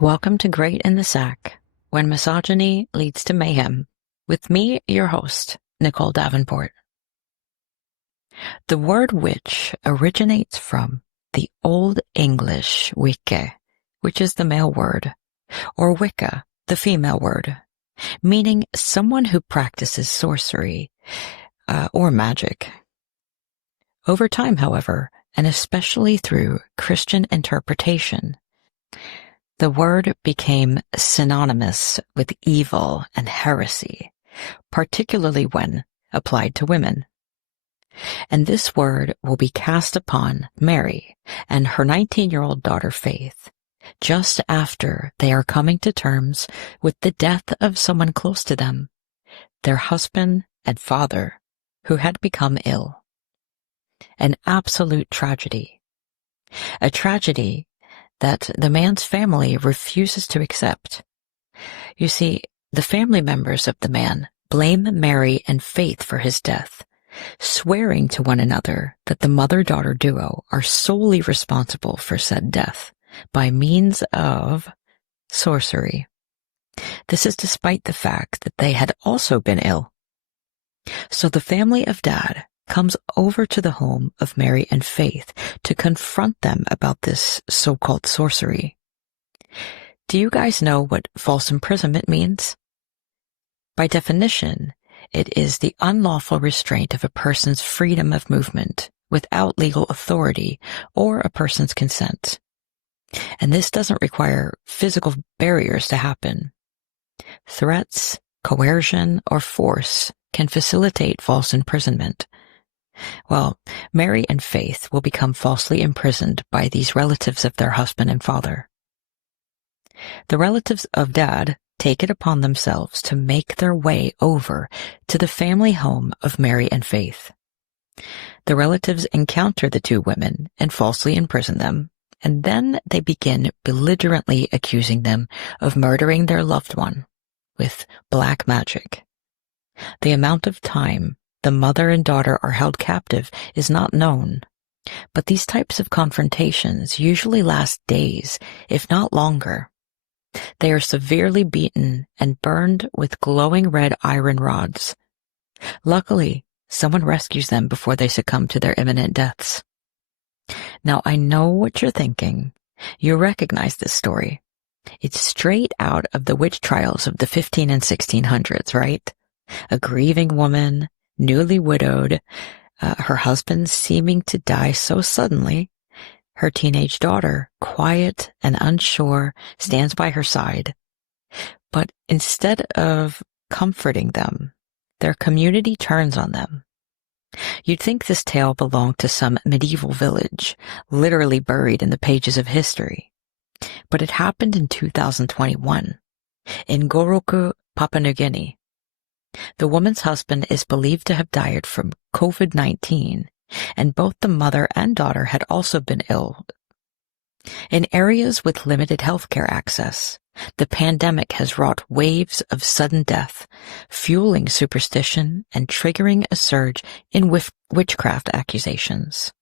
Welcome to Great in the Sack, when misogyny leads to mayhem, with me, your host, Nicole Davenport. The word witch originates from the Old English wicke, which is the male word, or wicca, the female word, meaning someone who practices sorcery or magic. Over time, however, and especially through Christian interpretation, the word became synonymous with evil and heresy, particularly when applied to women. And this word will be cast upon Mary and her 19-year-old daughter Faith, just after they are coming to terms with the death of someone close to them, their husband and father, who had become ill. An absolute tragedy. A tragedy that the man's family refuses to accept. You see, the family members of the man blame Mary and Faith for his death, swearing to one another that the mother-daughter duo are solely responsible for said death by means of sorcery. This is despite the fact that they had also been ill. So the family of Dad comes over to the home of Mary and Faith to confront them about this so-called sorcery. Do you guys know what false imprisonment means? By definition, it is the unlawful restraint of a person's freedom of movement without legal authority or a person's consent. And this doesn't require physical barriers to happen. Threats, coercion, or force can facilitate false imprisonment. Well, Mary and Faith will become falsely imprisoned by these relatives of their husband and father. The relatives of Dad take it upon themselves to make their way over to the family home of Mary and Faith. The relatives encounter the two women and falsely imprison them, and then they begin belligerently accusing them of murdering their loved one with black magic. The amount of time the mother and daughter are held captive is not known, but these types of confrontations usually last days, if not longer. They are severely beaten and burned with glowing red iron rods. Luckily, someone rescues them before they succumb to their imminent deaths. Now, I know what you're thinking. You recognize this story. It's straight out of the witch trials of the 15 and 1600s, right? A grieving woman, newly widowed, her husband seeming to die so suddenly, her teenage daughter, quiet and unsure, stands by her side. But instead of comforting them, their community turns on them. You'd think this tale belonged to some medieval village, literally buried in the pages of history. But it happened in 2021, in Goroku, Papua New Guinea. The woman's husband is believed to have died from COVID-19, and both the mother and daughter had also been ill. In areas with limited healthcare access, the pandemic has wrought waves of sudden death, fueling superstition and triggering a surge in witchcraft accusations.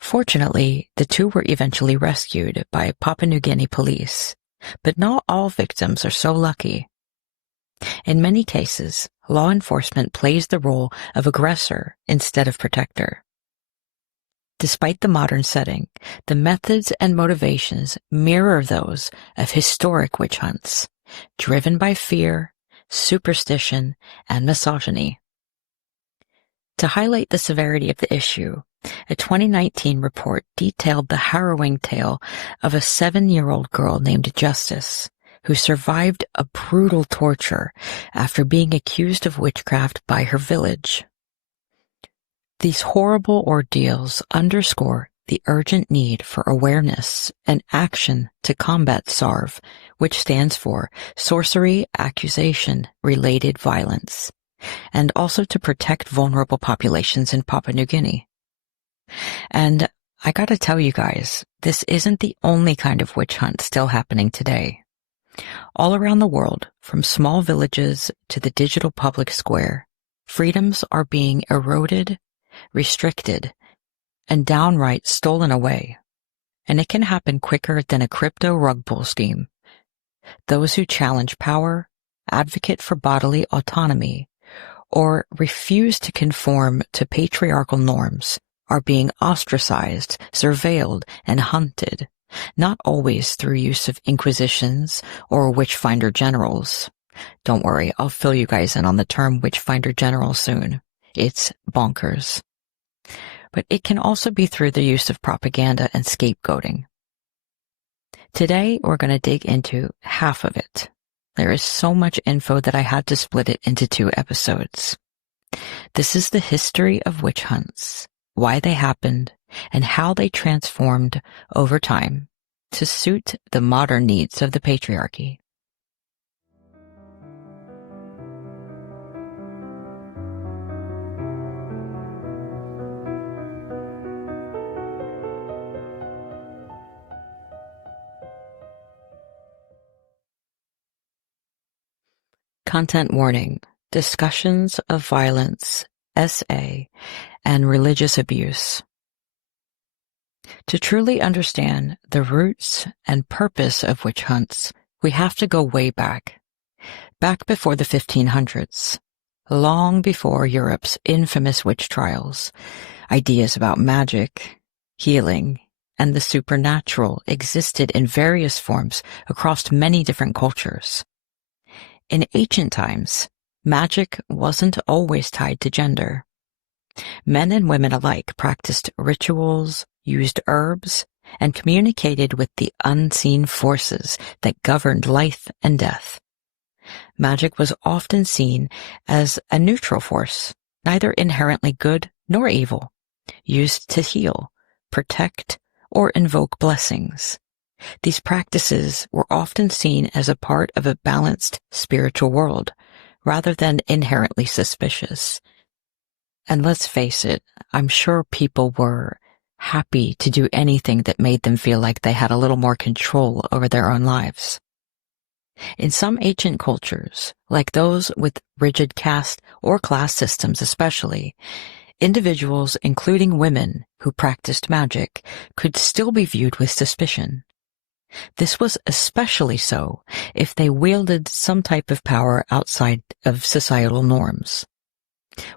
Fortunately, the two were eventually rescued by Papua New Guinea police, but not all victims are so lucky. In many cases, law enforcement plays the role of aggressor instead of protector. Despite the modern setting, the methods and motivations mirror those of historic witch hunts, driven by fear, superstition, and misogyny. To highlight the severity of the issue, a 2019 report detailed the harrowing tale of a 7-year-old girl named Justice, who survived a brutal torture after being accused of witchcraft by her village. These horrible ordeals underscore the urgent need for awareness and action to combat SARV, which stands for Sorcery Accusation Related Violence, and also to protect vulnerable populations in Papua New Guinea. And I gotta tell you guys, this isn't the only kind of witch hunt still happening today. All around the world, from small villages to the digital public square, freedoms are being eroded, restricted, and downright stolen away. and it can happen quicker than a crypto rug pull scheme. Those who challenge power, advocate for bodily autonomy, or refuse to conform to patriarchal norms are being ostracized, surveilled, and hunted, not always through use of inquisitions or witchfinder generals. Don't worry, I'll fill you guys in on the term witchfinder general soon. It's bonkers. But it can also be through the use of propaganda and scapegoating. Today, we're going to dig into half of it. There is so much info that I had to split it into 2 episodes. This is the history of witch hunts, why they happened, and how they transformed over time to suit the modern needs of the patriarchy. Content warning: discussions of violence, SA, and religious abuse. To truly understand the roots and purpose of witch hunts, we have to go way back before the 1500s, long before Europe's infamous witch trials. Ideas about magic, healing, and the supernatural existed in various forms across many different cultures. In ancient times, magic wasn't always tied to gender. Men and women alike practiced rituals, used herbs, and communicated with the unseen forces that governed life and death. Magic was often seen as a neutral force, neither inherently good nor evil, used to heal, protect, or invoke blessings. These practices were often seen as a part of a balanced spiritual world, rather than inherently suspicious. And let's face it, I'm sure people were happy to do anything that made them feel like they had a little more control over their own lives. In some ancient cultures, like those with rigid caste or class systems especially, individuals, including women who practiced magic, could still be viewed with suspicion. This was especially so if they wielded some type of power outside of societal norms.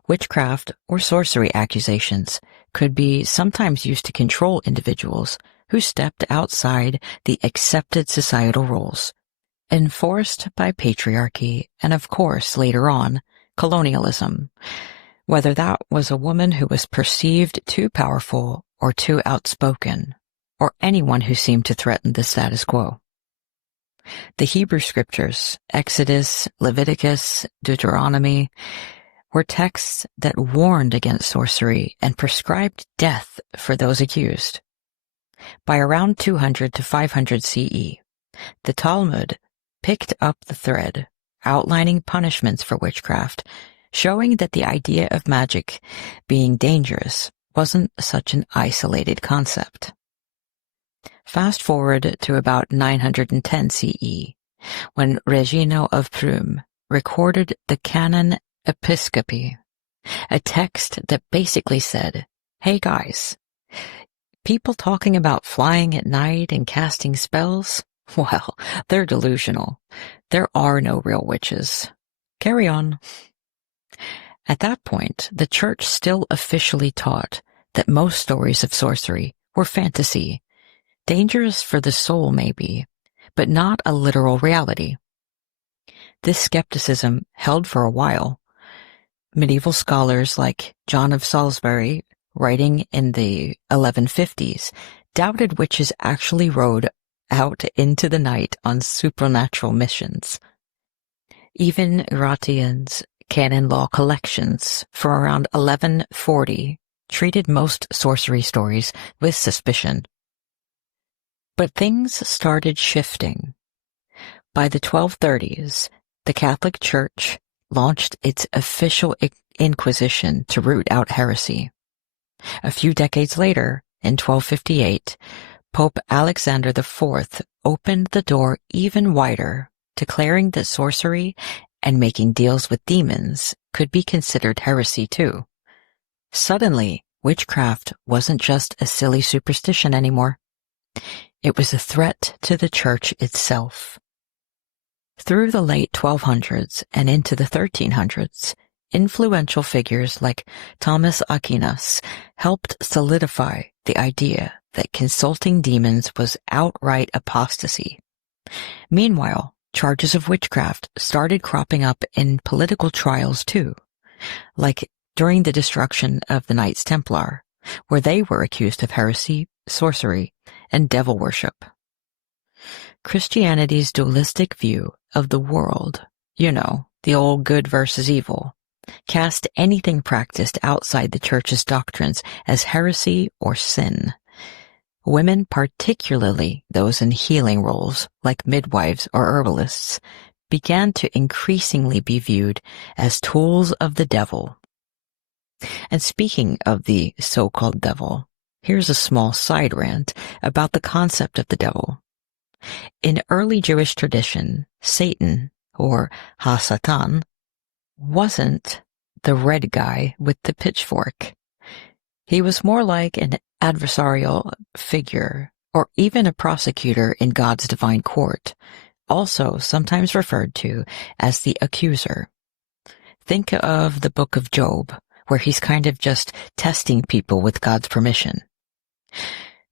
Witchcraft or sorcery accusations could be sometimes used to control individuals who stepped outside the accepted societal roles, enforced by patriarchy and, of course, later on, colonialism, whether that was a woman who was perceived too powerful or too outspoken, or anyone who seemed to threaten the status quo. The Hebrew scriptures, Exodus, Leviticus, Deuteronomy, were texts that warned against sorcery and prescribed death for those accused. By around 200 to 500 CE, the Talmud picked up the thread, outlining punishments for witchcraft, showing that the idea of magic being dangerous wasn't such an isolated concept. Fast forward to about 910 CE, when Regino of Prüm recorded the Canon Episcopi, a text that basically said, "Hey guys, people talking about flying at night and casting spells? Well, they're delusional. There are no real witches. Carry on." At that point, the church still officially taught that most stories of sorcery were fantasy, dangerous for the soul maybe, but not a literal reality. This skepticism held for a while. Medieval scholars like John of Salisbury, writing in the 1150s, doubted witches actually rode out into the night on supernatural missions. Even Gratian's canon law collections from around 1140 treated most sorcery stories with suspicion. But things started shifting. By the 1230s, the Catholic Church launched its official inquisition to root out heresy. A few decades later, in 1258, Pope Alexander IV opened the door even wider, declaring that sorcery and making deals with demons could be considered heresy too. Suddenly, witchcraft wasn't just a silly superstition anymore. It was a threat to the church itself. Through the late 1200s and into the 1300s, influential figures like Thomas Aquinas helped solidify the idea that consulting demons was outright apostasy. Meanwhile, charges of witchcraft started cropping up in political trials too, like during the destruction of the Knights Templar, where they were accused of heresy, sorcery, and devil worship. Christianity's dualistic view of the world, the old good versus evil, cast anything practiced outside the church's doctrines as heresy or sin. Women, particularly those in healing roles like midwives or herbalists, began to increasingly be viewed as tools of the devil. And speaking of the so-called devil, here's a small side rant about the concept of the devil. In early Jewish tradition, Satan, or Ha-Satan, wasn't the red guy with the pitchfork. He was more like an adversarial figure, or even a prosecutor in God's divine court, also sometimes referred to as the accuser. Think of the book of Job, where he's kind of just testing people with God's permission.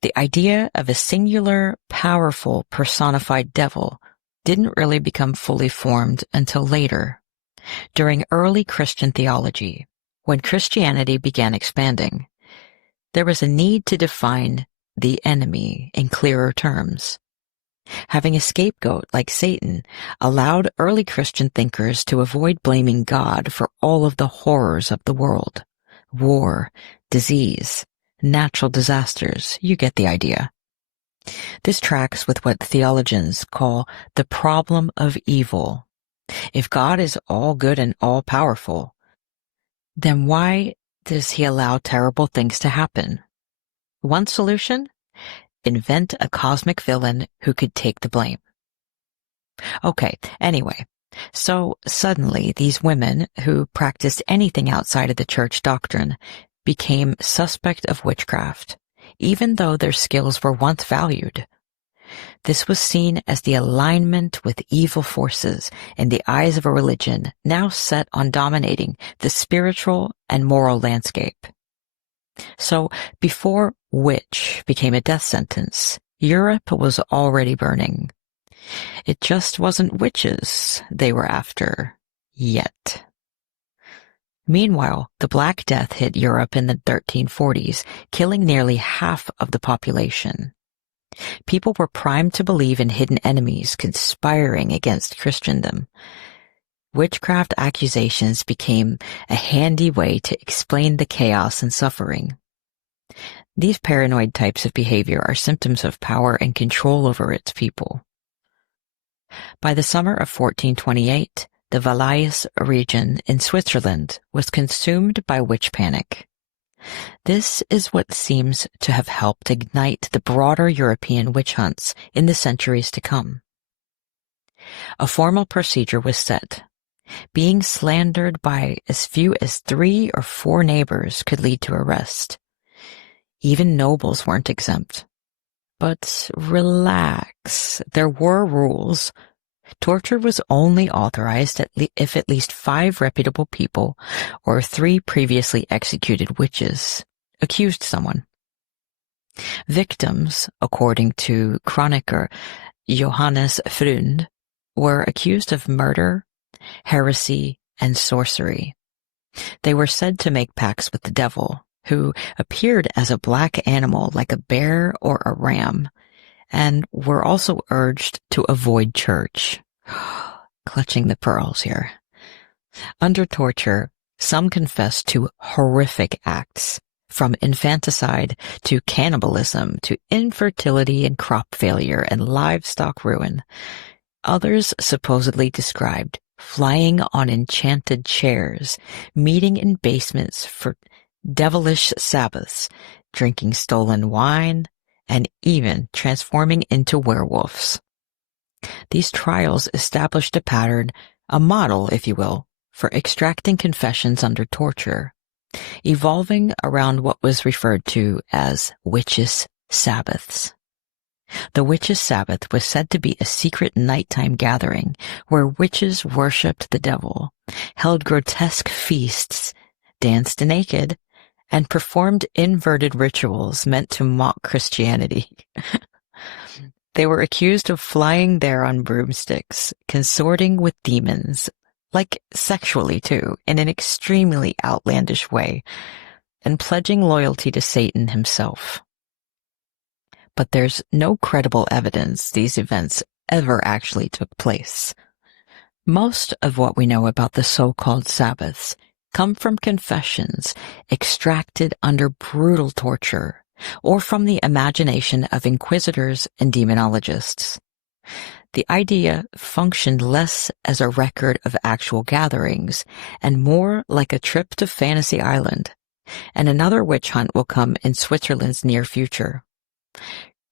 The idea of a singular, powerful, personified devil didn't really become fully formed until later. During early Christian theology, when Christianity began expanding, there was a need to define the enemy in clearer terms. Having a scapegoat like Satan allowed early Christian thinkers to avoid blaming God for all of the horrors of the world: war, disease, natural disasters. You get the idea. This tracks with what theologians call the problem of evil. If God is all good and all powerful, then why does he allow terrible things to happen? One solution? Invent a cosmic villain who could take the blame. Okay, anyway, so suddenly these women who practiced anything outside of the church doctrine became suspect of witchcraft, even though their skills were once valued. This was seen as the alignment with evil forces in the eyes of a religion now set on dominating the spiritual and moral landscape. So, before witch became a death sentence, Europe was already burning. It just wasn't witches they were after, yet. Meanwhile, the Black Death hit Europe in the 1340s, killing nearly half of the population. People were primed to believe in hidden enemies conspiring against Christendom. Witchcraft accusations became a handy way to explain the chaos and suffering. These paranoid types of behavior are symptoms of power and control over its people. By the summer of 1428, the Valais region in Switzerland was consumed by witch panic. This is what seems to have helped ignite the broader European witch hunts in the centuries to come. A formal procedure was set. Being slandered by as few as 3 or 4 neighbors could lead to arrest. Even nobles weren't exempt. But relax, there were rules. Torture was only authorized if at least 5 reputable people or 3 previously executed witches accused someone. Victims, according to chronicler Johannes Freund, were accused of murder, heresy, and sorcery. They were said to make pacts with the devil, who appeared as a black animal like a bear or a ram, and were also urged to avoid church. Clutching the pearls here. Under torture, some confessed to horrific acts, from infanticide to cannibalism to infertility and crop failure and livestock ruin. Others supposedly described flying on enchanted chairs, meeting in basements for devilish Sabbaths, drinking stolen wine, and even transforming into werewolves. These trials established a pattern, a model, if you will, for extracting confessions under torture, evolving around what was referred to as witches' Sabbaths. The Witches' Sabbath was said to be a secret nighttime gathering where witches worshipped the devil, held grotesque feasts, danced naked, and performed inverted rituals meant to mock Christianity. They were accused of flying there on broomsticks, consorting with demons, like sexually too, in an extremely outlandish way, and pledging loyalty to Satan himself. But there's no credible evidence these events ever actually took place. Most of what we know about the so-called Sabbaths come from confessions extracted under brutal torture, or from the imagination of inquisitors and demonologists. The idea functioned less as a record of actual gatherings and more like a trip to Fantasy Island, and another witch hunt will come in Switzerland's near future.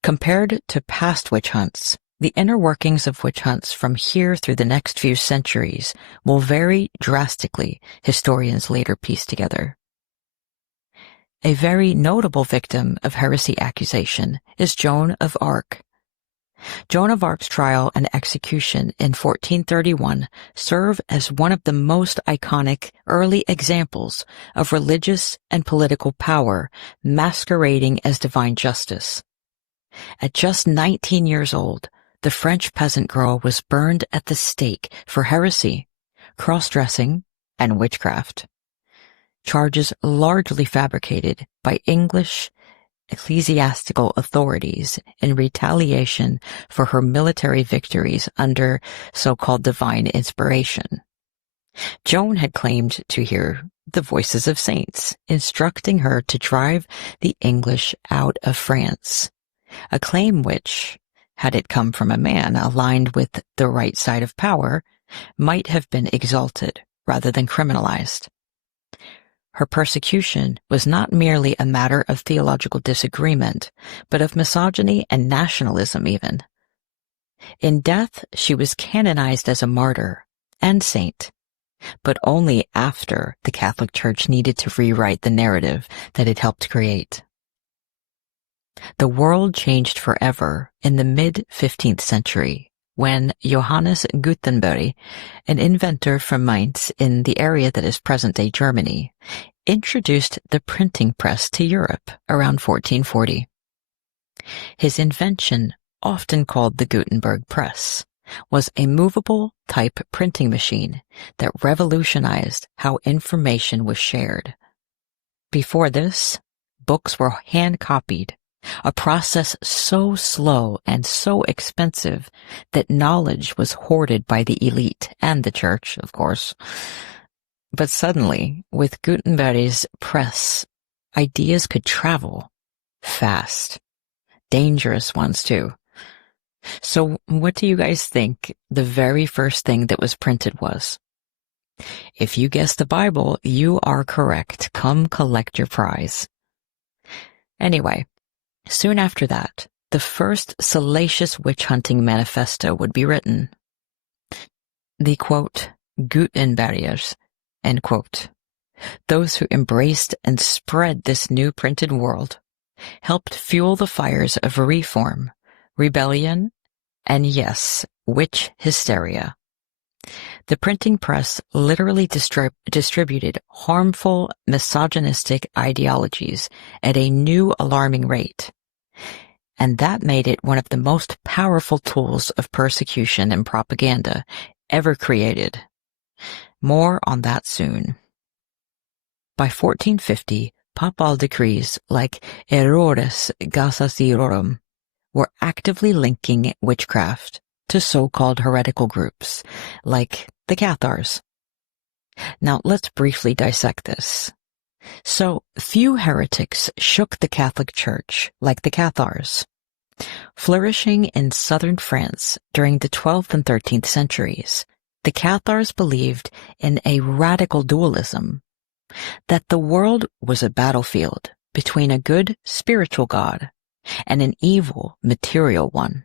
Compared to past witch hunts, the inner workings of witch hunts from here through the next few centuries will vary drastically, historians later piece together. A very notable victim of heresy accusation is Joan of Arc. Joan of Arc's trial and execution in 1431 serve as one of the most iconic early examples of religious and political power masquerading as divine justice. At just 19 years old, the French peasant girl was burned at the stake for heresy, cross-dressing, and witchcraft. Charges largely fabricated by English ecclesiastical authorities in retaliation for her military victories under so-called divine inspiration. Joan had claimed to hear the voices of saints, instructing her to drive the English out of France, a claim which, had it come from a man aligned with the right side of power, might have been exalted rather than criminalized. Her persecution was not merely a matter of theological disagreement, but of misogyny and nationalism even. In death, she was canonized as a martyr and saint, but only after the Catholic Church needed to rewrite the narrative that it helped create. The world changed forever in the mid-15th century when Johannes Gutenberg, an inventor from Mainz in the area that is present-day Germany, introduced the printing press to Europe around 1440. His invention, often called the Gutenberg press, was a movable type printing machine that revolutionized how information was shared. Before this, books were hand-copied, a process so slow and so expensive that knowledge was hoarded by the elite and the church, of course. But suddenly, with Gutenberg's press, ideas could travel fast, dangerous ones too. So what do you guys think the very first thing that was printed was? If you guessed the Bible, you are correct. Come collect your prize. Anyway, soon after that, the first salacious witch-hunting manifesto would be written. The, quote, Gutenbergers, end quote, those who embraced and spread this new printed world, helped fuel the fires of reform, rebellion, and yes, witch hysteria. The printing press literally distributed harmful, misogynistic ideologies at a new alarming rate. And that made it one of the most powerful tools of persecution and propaganda ever created. More on that soon. By 1450, papal decrees like Errores Gassacirorum were actively linking witchcraft to so-called heretical groups like the Cathars. Now let's briefly dissect this. So few heretics shook the Catholic Church like the Cathars. Flourishing in southern France during the 12th and 13th centuries, the Cathars believed in a radical dualism, that the world was a battlefield between a good spiritual God and an evil material one.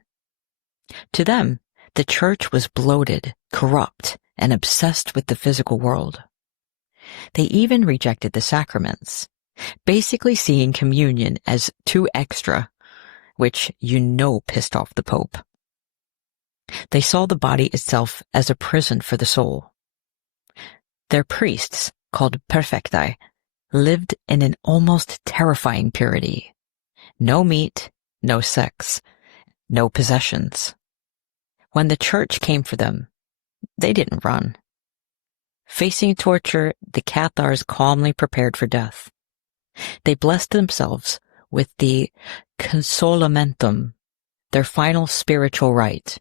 To them, the church was bloated, corrupt, and obsessed with the physical world. They even rejected the sacraments, basically seeing communion as too extra, which pissed off the Pope. They saw the body itself as a prison for the soul. Their priests, called perfecti, lived in an almost terrifying purity. No meat, no sex, no possessions. When the church came for them, they didn't run. Facing torture, the Cathars calmly prepared for death. They blessed themselves with the consolamentum, their final spiritual rite,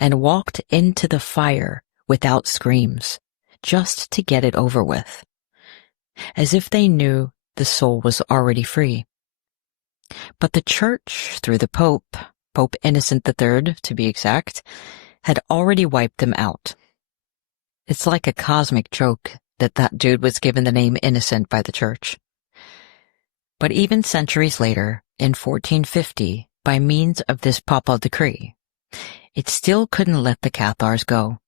and walked into the fire without screams, just to get it over with, as if they knew the soul was already free. But the Church, through the Pope, Pope Innocent III to be exact, had already wiped them out. It's like a cosmic joke that dude was given the name Innocent by the Church. But even centuries later, in 1450, by means of this papal decree, it still couldn't let the Cathars go,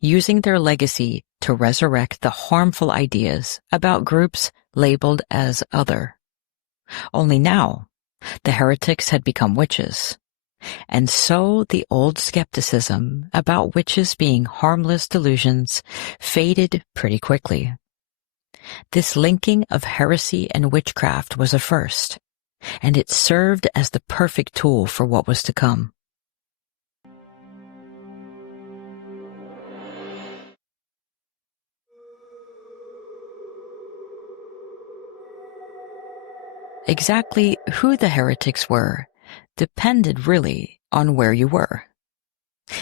using their legacy to resurrect the harmful ideas about groups labeled as other. Only now, the heretics had become witches, and so the old skepticism about witches being harmless delusions faded pretty quickly. This linking of heresy and witchcraft was a first, and it served as the perfect tool for what was to come. Exactly who the heretics were depended really on where you were.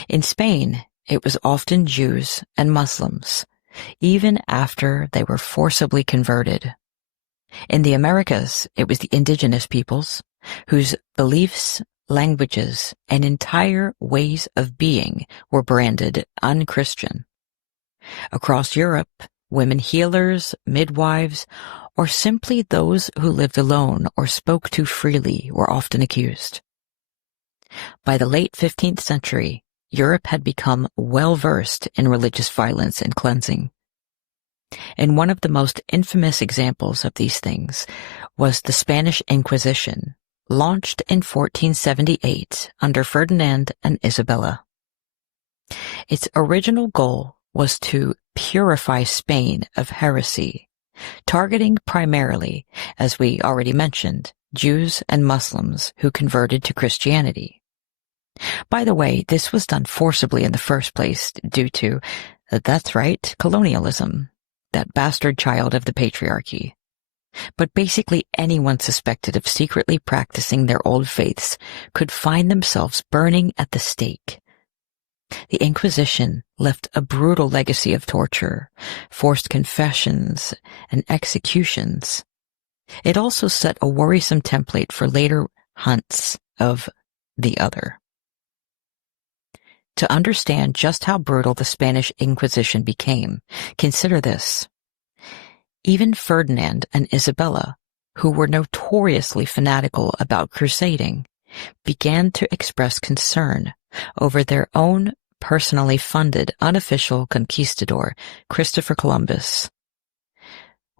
In Spain, it was often Jews and Muslims, even after they were forcibly converted. In the Americas, it was the indigenous peoples, whose beliefs, languages, and entire ways of being were branded unchristian. Across Europe, women healers, midwives, or simply those who lived alone or spoke too freely were often accused. By the late 15th century, Europe had become well-versed in religious violence and cleansing. And one of the most infamous examples of these things was the Spanish Inquisition, launched in 1478 under Ferdinand and Isabella. Its original goal was to purify Spain of heresy, targeting primarily, as we already mentioned, Jews and Muslims who converted to Christianity. By the way, this was done forcibly in the first place due to, that's right, colonialism, that bastard child of the Patriarchy. But basically anyone suspected of secretly practicing their old faiths could find themselves burning at the stake. The Inquisition left a brutal legacy of torture, forced confessions, and executions. It also set a worrisome template for later hunts of the other. To understand just how brutal the Spanish Inquisition became, consider this. Even Ferdinand and Isabella, who were notoriously fanatical about crusading, began to express concern over their own personally funded unofficial conquistador, Christopher Columbus.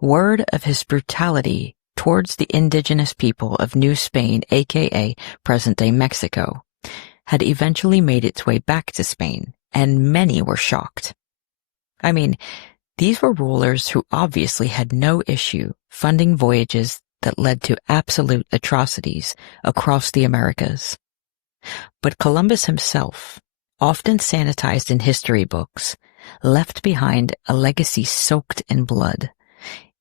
Word of his brutality towards the indigenous people of New Spain, aka present-day Mexico, had eventually made its way back to Spain, and many were shocked. I mean, these were rulers who obviously had no issue funding voyages that led to absolute atrocities across the Americas. But Columbus himself, often sanitized in history books, left behind a legacy soaked in blood,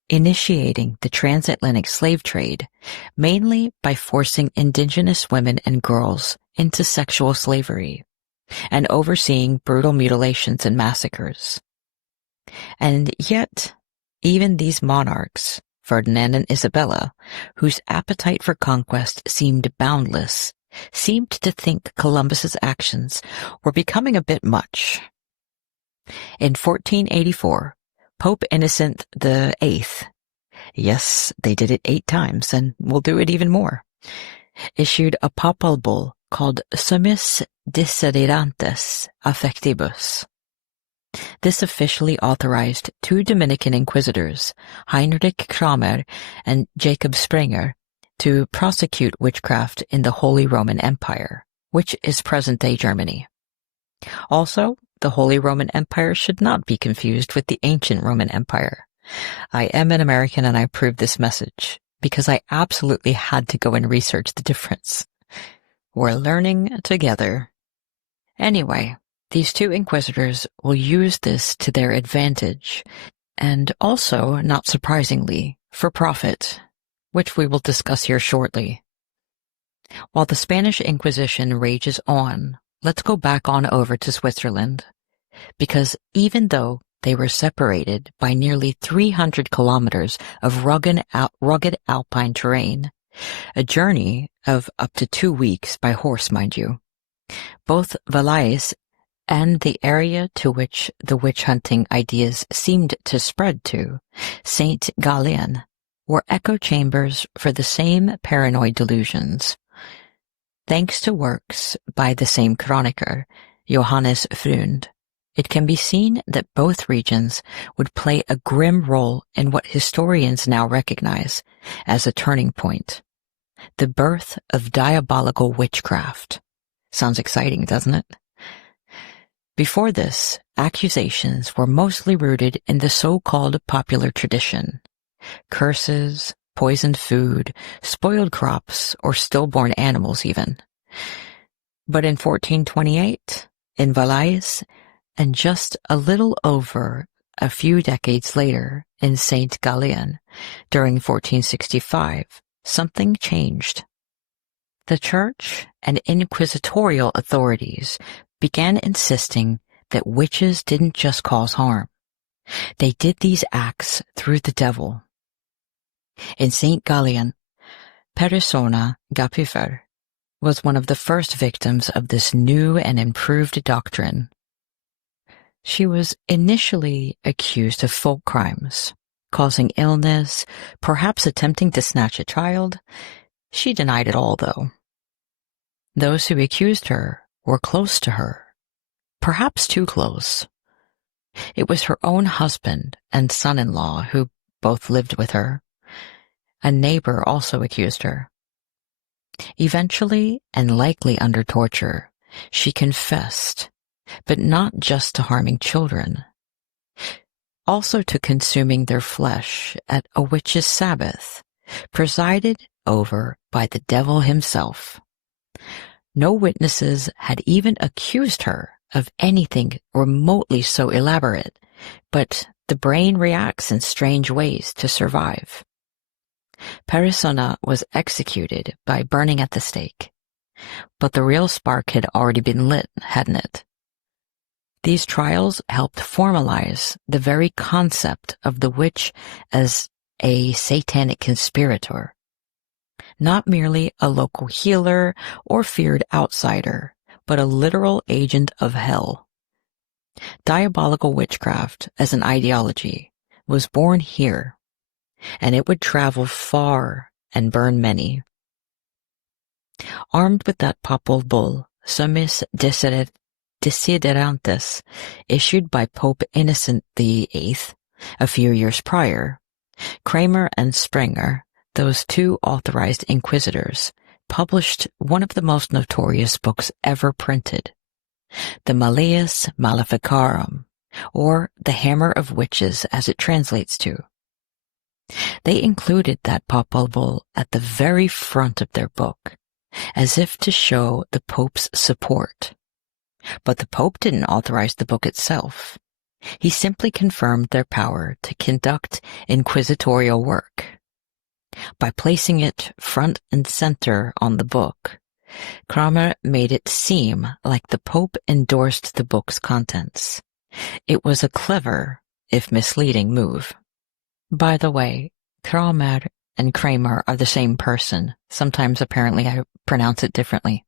initiating the transatlantic slave trade, mainly by forcing indigenous women and girls into sexual slavery, and overseeing brutal mutilations and massacres. And yet, even these monarchs, Ferdinand and Isabella, whose appetite for conquest seemed boundless, seemed to think Columbus's actions were becoming a bit much. In 1484, Pope Innocent VIII, yes, they did it 8 times and will do it even more, issued a papal bull called Summis Desiderantes Affectibus. This officially authorized 2 Dominican inquisitors, Heinrich Kramer and Jacob Sprenger, to prosecute witchcraft in the Holy Roman Empire, which is present-day Germany. Also, the Holy Roman Empire should not be confused with the ancient Roman Empire. I am an American and I approve this message because I absolutely had to go and research the difference. We're learning together. Anyway, these two inquisitors will use this to their advantage, and also, not surprisingly, for profit, which we will discuss here shortly. While the Spanish Inquisition rages on, let's go back on over to Switzerland, because even though they were separated by nearly 300 kilometers of rugged alpine terrain, a journey of up to 2 weeks by horse, mind you, both Valais and the area to which the witch-hunting ideas seemed to spread to, St. Gallen, were echo chambers for the same paranoid delusions. Thanks to works by the same chroniqueur, Johannes Freund, it can be seen that both regions would play a grim role in what historians now recognize as a turning point, the birth of diabolical witchcraft. Sounds exciting, doesn't it? Before this, accusations were mostly rooted in the so-called popular tradition. Curses, poisoned food, spoiled crops, or stillborn animals even. But in 1428, in Valais, and just a little over a few decades later in St. Gallen, during 1465, something changed. The church and inquisitorial authorities began insisting that witches didn't just cause harm. They did these acts through the devil. In St. Gallen, Persona Gapifer was one of the first victims of this new and improved doctrine. She was initially accused of folk crimes, causing illness, perhaps attempting to snatch a child. She denied it all, though. Those who accused her were close to her, perhaps too close. It was her own husband and son-in-law who both lived with her. A neighbor also accused her. Eventually, and likely under torture, she confessed, but not just to harming children, also to consuming their flesh at a witch's Sabbath, presided over by the devil himself. No witnesses had even accused her of anything remotely so elaborate, but the brain reacts in strange ways to survive. Persona was executed by burning at the stake, but the real spark had already been lit, hadn't it? These trials helped formalize the very concept of the witch as a satanic conspirator, not merely a local healer or feared outsider, but a literal agent of hell. Diabolical witchcraft as an ideology was born here, and it would travel far and burn many. Armed with that papal bull, Summis Desiderantes, issued by Pope Innocent VIII a few years prior, Kramer and Springer, those two authorized inquisitors, published one of the most notorious books ever printed, the Malleus Maleficarum, or the Hammer of Witches as it translates to. They included that papal bull at the very front of their book, as if to show the Pope's support. But the Pope didn't authorize the book itself. He simply confirmed their power to conduct inquisitorial work. By placing it front and center on the book, Kramer made it seem like the Pope endorsed the book's contents. It was a clever, if misleading, move. By the way, Kramer and Kramer are the same person. Sometimes, apparently, I pronounce it differently.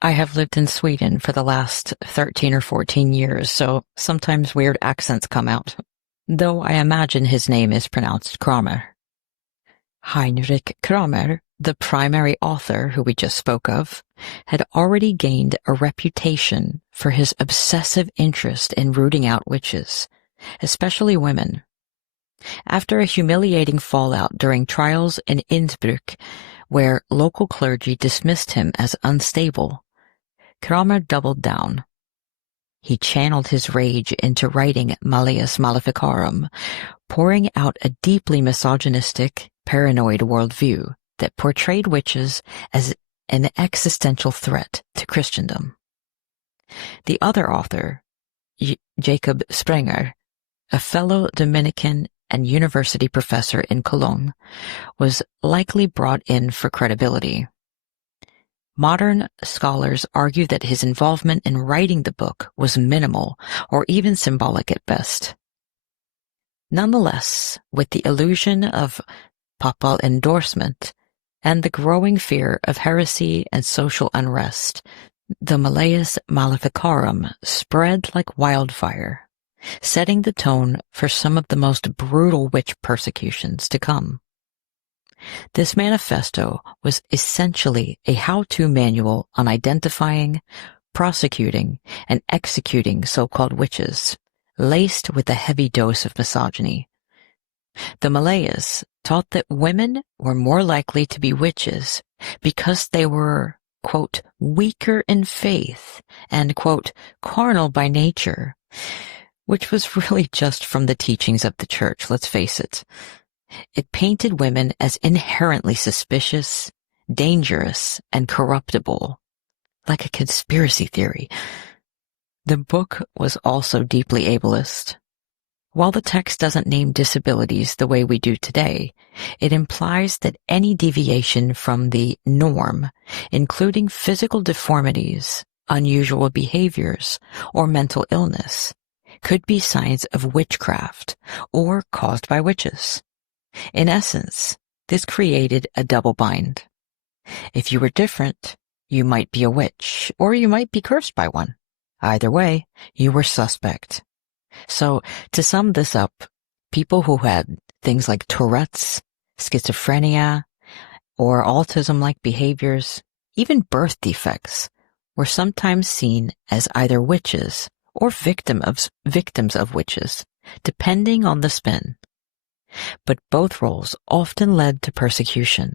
I have lived in Sweden for the last 13 or 14 years, so sometimes weird accents come out, though I imagine his name is pronounced Kramer. Heinrich Kramer, the primary author who we just spoke of, had already gained a reputation for his obsessive interest in rooting out witches, especially women. After a humiliating fallout during trials in Innsbruck, where local clergy dismissed him as unstable, Cranmer doubled down. He channeled his rage into writing Malleus Maleficarum, pouring out a deeply misogynistic, paranoid worldview that portrayed witches as an existential threat to Christendom. The other author, Jacob Sprenger, a fellow Dominican and university professor in Cologne, was likely brought in for credibility. Modern scholars argue that his involvement in writing the book was minimal or even symbolic at best. Nonetheless, with the illusion of papal endorsement and the growing fear of heresy and social unrest, the Malleus Maleficarum spread like wildfire, setting the tone for some of the most brutal witch persecutions to come. This manifesto was essentially a how-to manual on identifying, prosecuting, and executing so-called witches, laced with a heavy dose of misogyny. The Malleus taught that women were more likely to be witches because they were, quote, weaker in faith and, quote, carnal by nature, which was really just from the teachings of the church, let's face it. It painted women as inherently suspicious, dangerous, and corruptible, like a conspiracy theory. The book was also deeply ableist. While the text doesn't name disabilities the way we do today, it implies that any deviation from the norm, including physical deformities, unusual behaviors, or mental illness, could be signs of witchcraft or caused by witches. In essence, this created a double bind. If you were different, you might be a witch, or you might be cursed by one. Either way, you were suspect. So, to sum this up, people who had things like Tourette's, schizophrenia, or autism-like behaviors, even birth defects, were sometimes seen as either witches or victims of witches, depending on the spin. But both roles often led to persecution.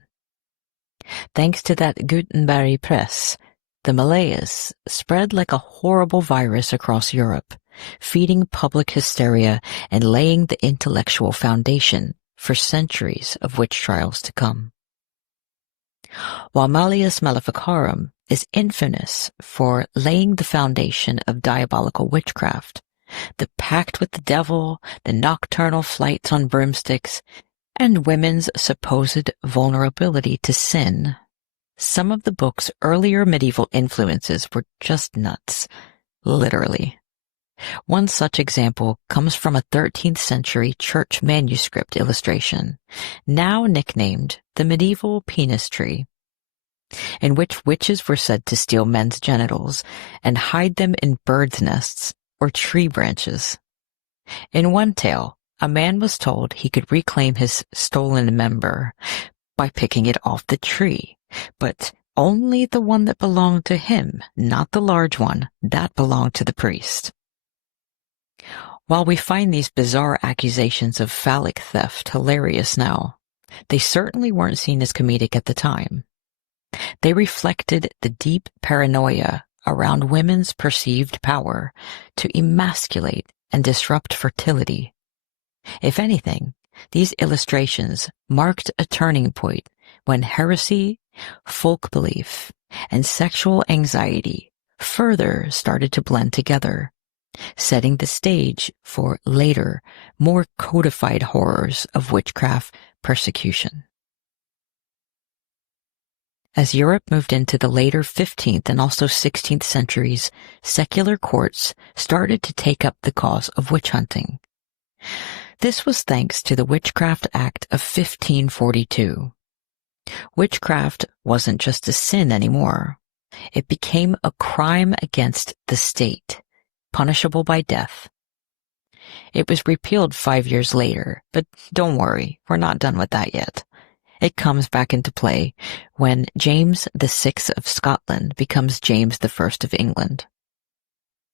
Thanks to that Gutenberg press, the Malleus spread like a horrible virus across Europe, feeding public hysteria and laying the intellectual foundation for centuries of witch trials to come. While Malleus Maleficarum is infamous for laying the foundation of diabolical witchcraft, the pact with the devil, the nocturnal flights on broomsticks, and women's supposed vulnerability to sin, some of the book's earlier medieval influences were just nuts, literally. One such example comes from a 13th century church manuscript illustration, now nicknamed the medieval penis tree, in which witches were said to steal men's genitals and hide them in birds' nests or tree branches. In one tale, a man was told he could reclaim his stolen member by picking it off the tree, but only the one that belonged to him, not the large one that belonged to the priest. While we find these bizarre accusations of phallic theft hilarious now, they certainly weren't seen as comedic at the time. They reflected the deep paranoia around women's perceived power to emasculate and disrupt fertility. If anything, these illustrations marked a turning point when heresy, folk belief, and sexual anxiety further started to blend together, setting the stage for later, more codified horrors of witchcraft persecution. As Europe moved into the later 15th and also 16th centuries, secular courts started to take up the cause of witch hunting. This was thanks to the Witchcraft Act of 1542. Witchcraft wasn't just a sin anymore. It became a crime against the state, punishable by death. It was repealed 5 years later, but don't worry, we're not done with that yet. It comes back into play when James VI of Scotland becomes James I of England.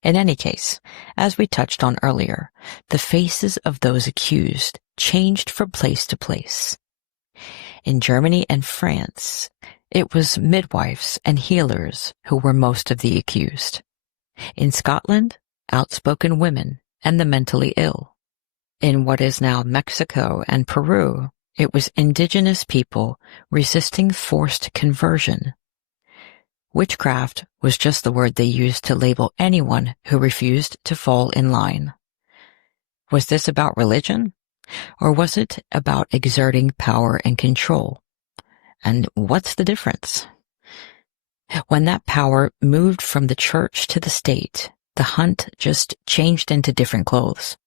In any case, as we touched on earlier, the faces of those accused changed from place to place. In Germany and France, it was midwives and healers who were most of the accused. In Scotland, outspoken women and the mentally ill. In what is now Mexico and Peru, it was indigenous people resisting forced conversion. Witchcraft was just the word they used to label anyone who refused to fall in line. Was this about religion? Or was it about exerting power and control? And what's the difference? When that power moved from the church to the state, the hunt just changed into different clothes.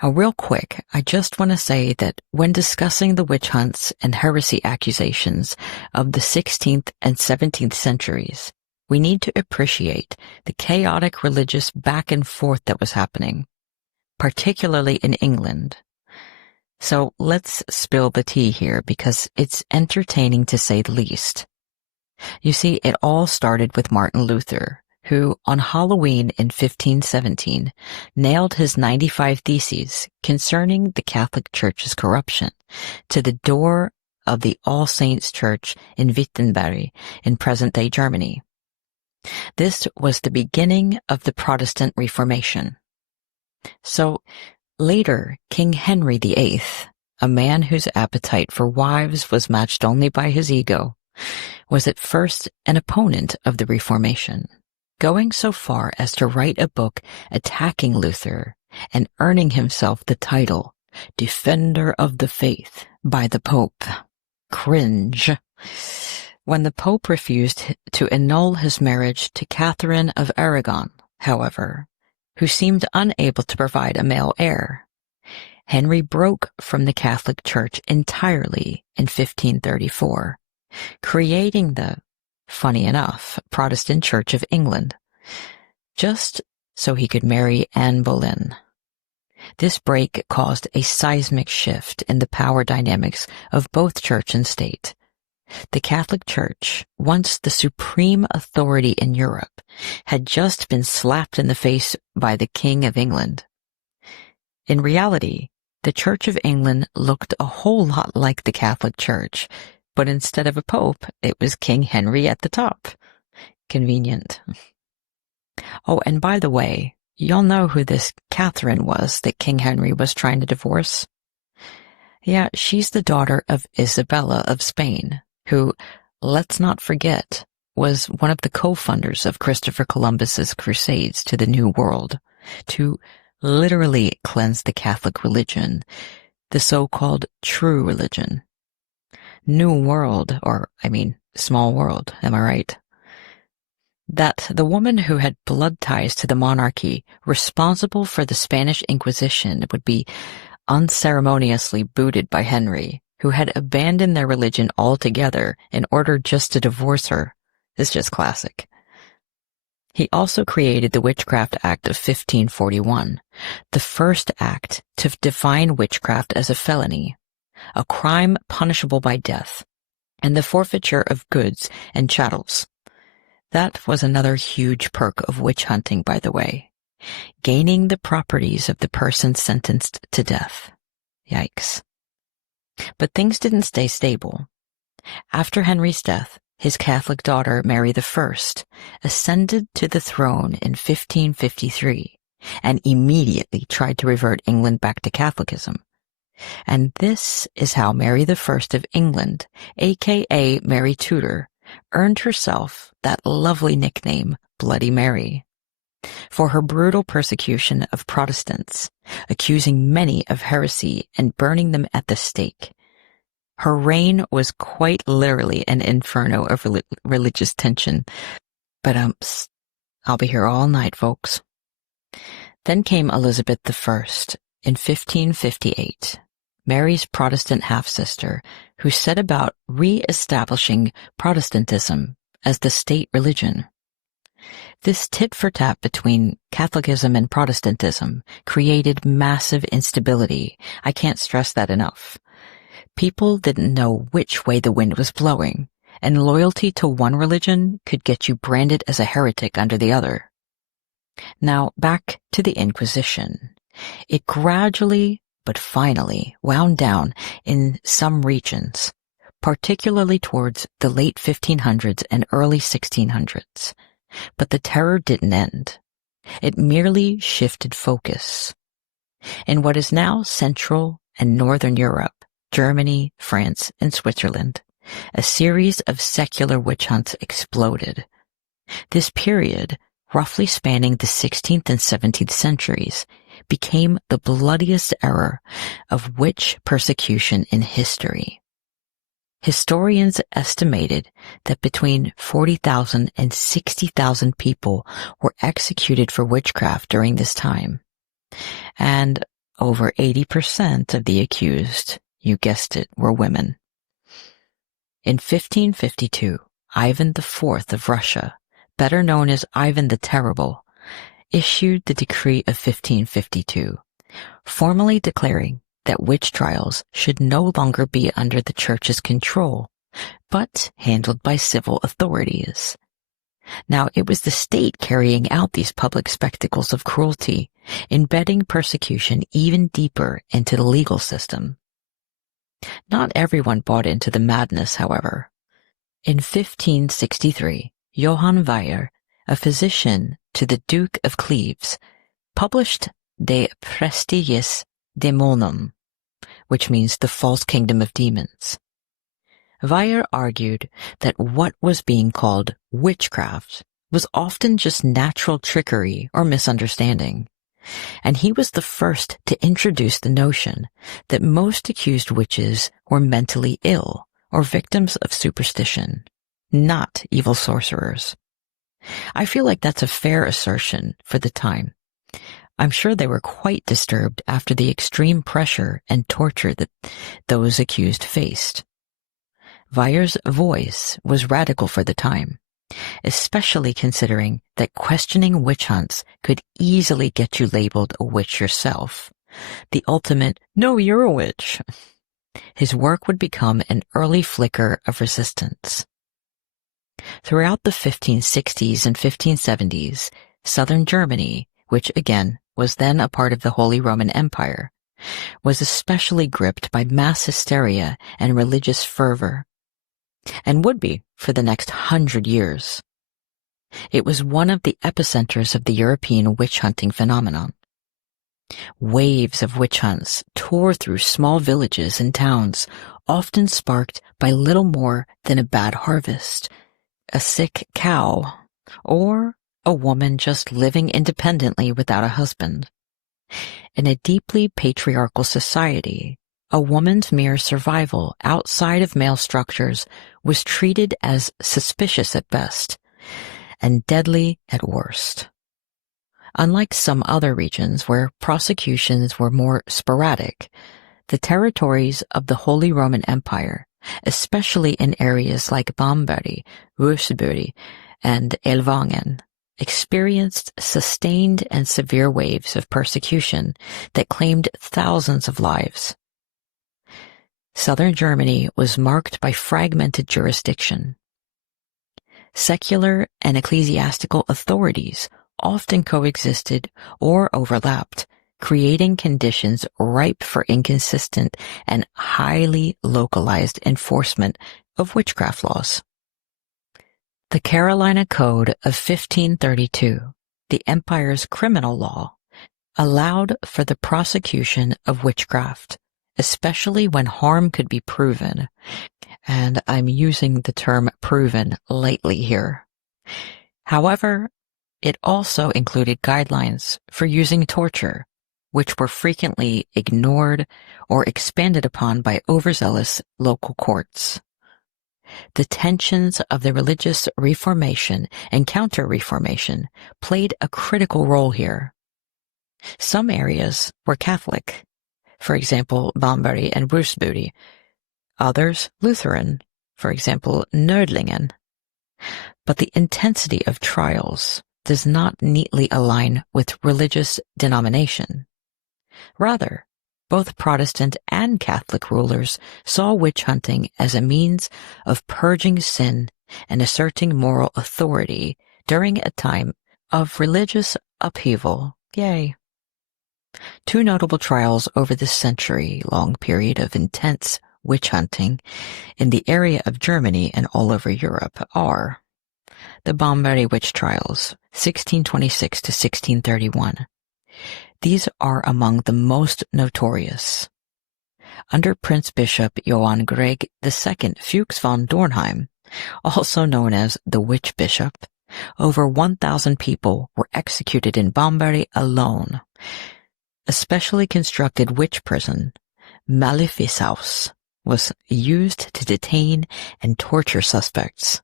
Now, real quick, I just want to say that when discussing the witch hunts and heresy accusations of the 16th and 17th centuries, we need to appreciate the chaotic religious back and forth that was happening, particularly in England. So let's spill the tea here because it's entertaining to say the least. You see, it all started with Martin Luther, who, on Halloween in 1517, nailed his 95 Theses concerning the Catholic Church's corruption to the door of the All Saints' Church in Wittenberg in present-day Germany. This was the beginning of the Protestant Reformation. So, later, King Henry VIII, a man whose appetite for wives was matched only by his ego, was at first an opponent of the Reformation, going so far as to write a book attacking Luther and earning himself the title Defender of the Faith by the Pope. Cringe. When the Pope refused to annul his marriage to Catherine of Aragon, however, who seemed unable to provide a male heir, Henry broke from the Catholic Church entirely in 1534, creating the, funny enough, Protestant Church of England, just so he could marry Anne Boleyn. This break caused a seismic shift in the power dynamics of both church and state. The Catholic Church, once the supreme authority in Europe, had just been slapped in the face by the King of England. In reality, the Church of England looked a whole lot like the Catholic Church, but instead of a pope, it was King Henry at the top. Convenient. Oh, and by the way, y'all know who this Catherine was that King Henry was trying to divorce? Yeah, she's the daughter of Isabella of Spain, who, let's not forget, was one of the co-funders of Christopher Columbus's crusades to the New World, to literally cleanse the Catholic religion, the so-called true religion. New World, small world, am I right? That the woman who had blood ties to the monarchy responsible for the Spanish Inquisition would be unceremoniously booted by Henry, who had abandoned their religion altogether in order just to divorce her, is just classic. He also created the Witchcraft Act of 1541, the first act to define witchcraft as a felony, a crime punishable by death, and the forfeiture of goods and chattels. That was another huge perk of witch hunting, by the way, gaining the properties of the person sentenced to death. Yikes. But things didn't stay stable. After Henry's death, his Catholic daughter, Mary I, ascended to the throne in 1553 and immediately tried to revert England back to Catholicism. And this is how Mary I of England, aka Mary Tudor, earned herself that lovely nickname, Bloody Mary, for her brutal persecution of Protestants, accusing many of heresy and burning them at the stake. Her reign was quite literally an inferno of religious tension. But I'll be here all night, folks. Then came Elizabeth I in 1558, Mary's Protestant half-sister, who set about re-establishing Protestantism as the state religion. This tit-for-tat between Catholicism and Protestantism created massive instability. I can't stress that enough. People didn't know which way the wind was blowing, and loyalty to one religion could get you branded as a heretic under the other. Now, back to the Inquisition. It gradually but finally wound down in some regions, particularly towards the late 1500s and early 1600s. But the terror didn't end. It merely shifted focus. In what is now Central and Northern Europe, Germany, France, and Switzerland, a series of secular witch hunts exploded. This period, roughly spanning the 16th and 17th centuries, became the bloodiest era of witch persecution in history. Historians estimated that between 40,000 and 60,000 people were executed for witchcraft during this time, and over 80% of the accused, you guessed it, were women. In 1552, Ivan IV of Russia, better known as Ivan the Terrible, issued the Decree of 1552, formally declaring that witch trials should no longer be under the Church's control, but handled by civil authorities. Now, it was the state carrying out these public spectacles of cruelty, embedding persecution even deeper into the legal system. Not everyone bought into the madness, however. In 1563, Johann Weyer, a physician to the Duke of Cleves, published De Prestigiis Daemonum, which means the false kingdom of demons. Weyer argued that what was being called witchcraft was often just natural trickery or misunderstanding, and he was the first to introduce the notion that most accused witches were mentally ill or victims of superstition, not evil sorcerers. I feel like that's a fair assertion for the time. I'm sure they were quite disturbed after the extreme pressure and torture that those accused faced. Weyer's voice was radical for the time, especially considering that questioning witch hunts could easily get you labeled a witch yourself. The ultimate, no, you're a witch. His work would become an early flicker of resistance. Throughout the 1560s and 1570s, southern Germany, which again was then a part of the Holy Roman Empire, was especially gripped by mass hysteria and religious fervor, and would be for the next 100 years. It was one of the epicenters of the European witch-hunting phenomenon. Waves of witch hunts tore through small villages and towns, often sparked by little more than a bad harvest, a sick cow, or a woman just living independently without a husband. In a deeply patriarchal society, a woman's mere survival outside of male structures was treated as suspicious at best and deadly at worst. Unlike some other regions where prosecutions were more sporadic, the territories of the Holy Roman Empire, especially in areas like Bamberg, Würzburg, and Ellwangen, experienced sustained and severe waves of persecution that claimed thousands of lives. Southern Germany was marked by fragmented jurisdiction. Secular and ecclesiastical authorities often coexisted or overlapped, creating conditions ripe for inconsistent and highly localized enforcement of witchcraft laws. The Carolina Code of 1532, the empire's criminal law, allowed for the prosecution of witchcraft, especially when harm could be proven, and I'm using the term proven lightly here. However, it also included guidelines for using torture, which were frequently ignored or expanded upon by overzealous local courts. The tensions of the religious Reformation and Counter-Reformation played a critical role here. Some areas were Catholic, for example, Bamberg and Würzburg, others Lutheran, for example, Nördlingen. But the intensity of trials does not neatly align with religious denomination. Rather, both Protestant and Catholic rulers saw witch hunting as a means of purging sin and asserting moral authority during a time of religious upheaval. Yay! Two notable trials over this century-long period of intense witch hunting in the area of Germany and all over Europe are the Banbury witch trials, 1626 to 1631. These are among the most notorious. Under Prince Bishop Johann Greg II Fuchs von Dornheim, also known as the Witch Bishop, over 1,000 people were executed in Banbury alone. A specially constructed witch prison, Maleficehaus, was used to detain and torture suspects.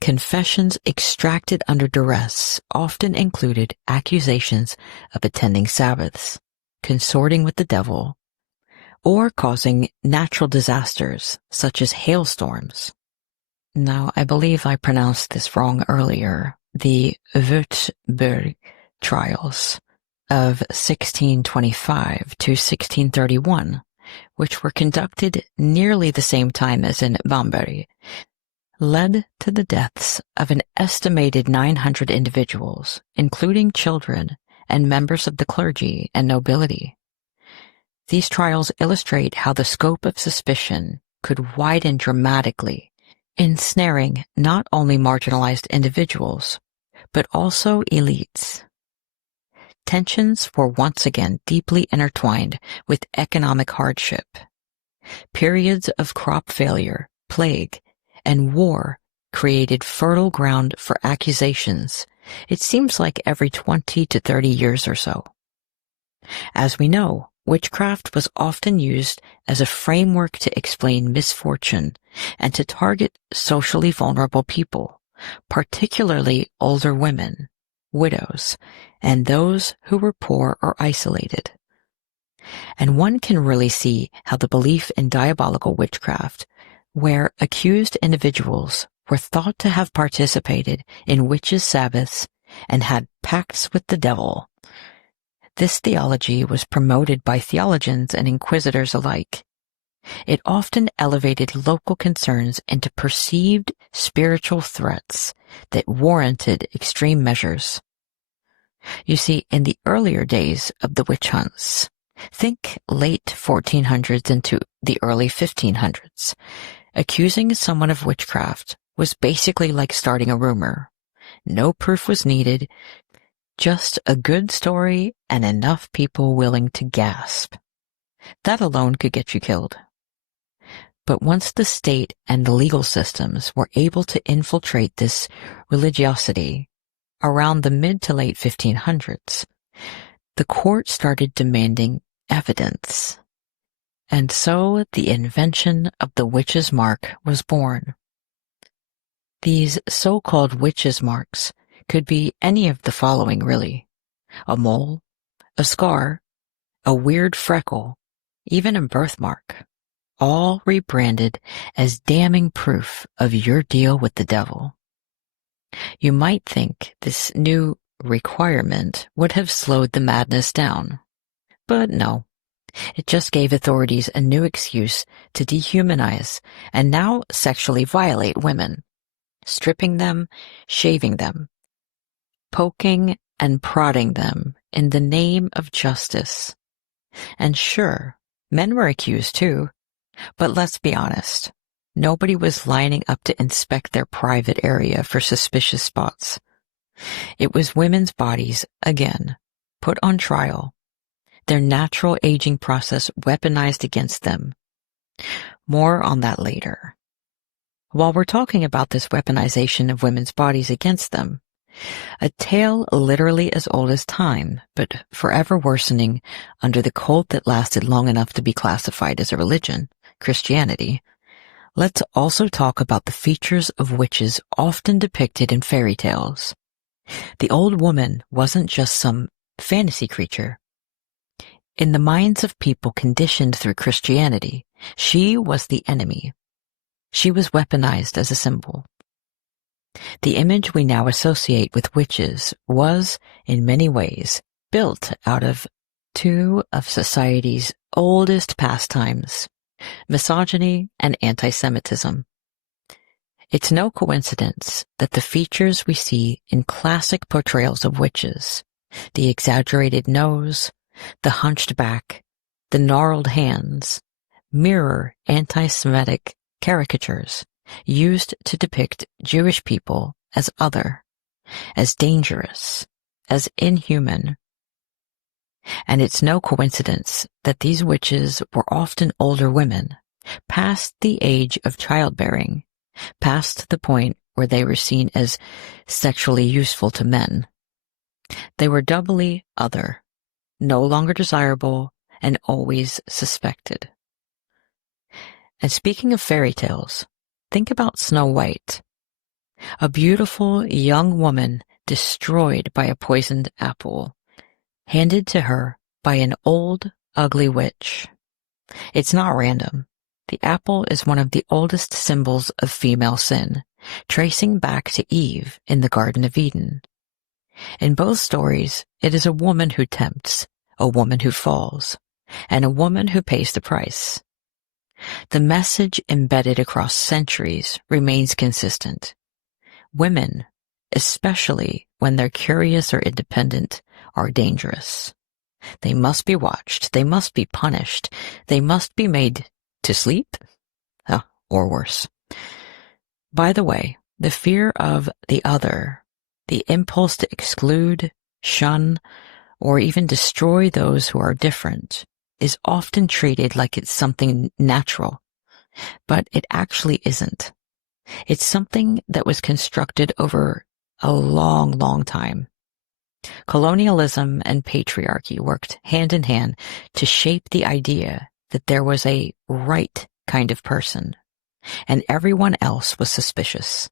Confessions extracted under duress often included accusations of attending Sabbaths, consorting with the devil, or causing natural disasters such as hailstorms. Now, I believe I pronounced this wrong earlier. The Würzburg trials of 1625 to 1631, which were conducted nearly the same time as in Banbury, led to the deaths of an estimated 900 individuals, including children and members of the clergy and nobility. These trials illustrate how the scope of suspicion could widen dramatically, ensnaring not only marginalized individuals, but also elites. Tensions were once again deeply intertwined with economic hardship. Periods of crop failure, plague, and war created fertile ground for accusations, it seems like every 20 to 30 years or so. As we know, witchcraft was often used as a framework to explain misfortune and to target socially vulnerable people, particularly older women, widows, and those who were poor or isolated. And one can really see how the belief in diabolical witchcraft, where accused individuals were thought to have participated in witches' Sabbaths and had pacts with the devil. This theology was promoted by theologians and inquisitors alike. It often elevated local concerns into perceived spiritual threats that warranted extreme measures. You see, in the earlier days of the witch hunts, think late 1400s into the early 1500s, accusing someone of witchcraft was basically like starting a rumor. No proof was needed, just a good story and enough people willing to gasp. That alone could get you killed. But once the state and the legal systems were able to infiltrate this religiosity around the mid to late 1500s, the court started demanding evidence. And so the invention of the witch's mark was born. These so-called witch's marks could be any of the following, really: a mole, a scar, a weird freckle, even a birthmark, all rebranded as damning proof of your deal with the devil. You might think this new requirement would have slowed the madness down, but no. It just gave authorities a new excuse to dehumanize and now sexually violate women, stripping them, shaving them, poking and prodding them in the name of justice. And sure, men were accused too, but let's be honest, nobody was lining up to inspect their private area for suspicious spots. It was women's bodies, again, put on trial, their natural aging process weaponized against them. More on that later. While we're talking about this weaponization of women's bodies against them, a tale literally as old as time, but forever worsening under the cult that lasted long enough to be classified as a religion, Christianity, let's also talk about the features of witches often depicted in fairy tales. The old woman wasn't just some fantasy creature. In the minds of people conditioned through Christianity, she was the enemy. She was weaponized as a symbol. The image we now associate with witches was, in many ways, built out of two of society's oldest pastimes, misogyny and anti-Semitism. It's no coincidence that the features we see in classic portrayals of witches, the exaggerated nose, the hunched back, the gnarled hands, mirror anti-Semitic caricatures used to depict Jewish people as other, as dangerous, as inhuman. And it's no coincidence that these witches were often older women, past the age of childbearing, past the point where they were seen as sexually useful to men. They were doubly other, no longer desirable, and always suspected. And speaking of fairy tales, think about Snow White, a beautiful young woman destroyed by a poisoned apple, handed to her by an old, ugly witch. It's not random. The apple is one of the oldest symbols of female sin, tracing back to Eve in the Garden of Eden. In both stories, it is a woman who tempts, a woman who falls, and a woman who pays the price. The message embedded across centuries remains consistent. Women, especially when they're curious or independent, are dangerous. They must be watched, they must be punished, they must be made to sleep, or worse. By the way, the fear of the other, the impulse to exclude, shun, or even destroy those who are different, is often treated like it's something natural, but it actually isn't. It's something that was constructed over a long, long time. Colonialism and patriarchy worked hand in hand to shape the idea that there was a right kind of person, and everyone else was suspicious.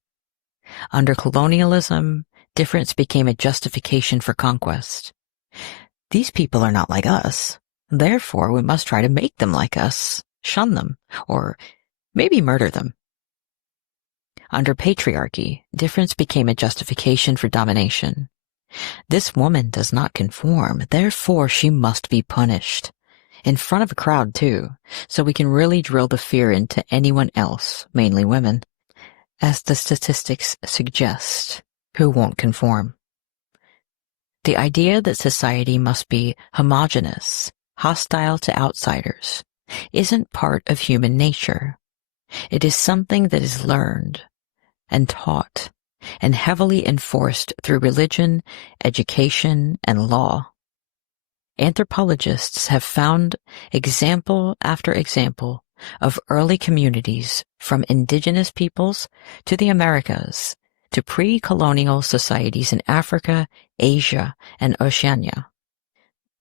Under colonialism, difference became a justification for conquest. These people are not like us, therefore we must try to make them like us, shun them, or maybe murder them. Under patriarchy, difference became a justification for domination. This woman does not conform, therefore she must be punished. In front of a crowd, too, so we can really drill the fear into anyone else, mainly women, as the statistics suggest, who won't conform. The idea that society must be homogeneous, hostile to outsiders, isn't part of human nature. It is something that is learned and taught and heavily enforced through religion, education, and law. Anthropologists have found example after example of early communities from indigenous peoples to the Americas to pre-colonial societies in Africa, Asia, and Oceania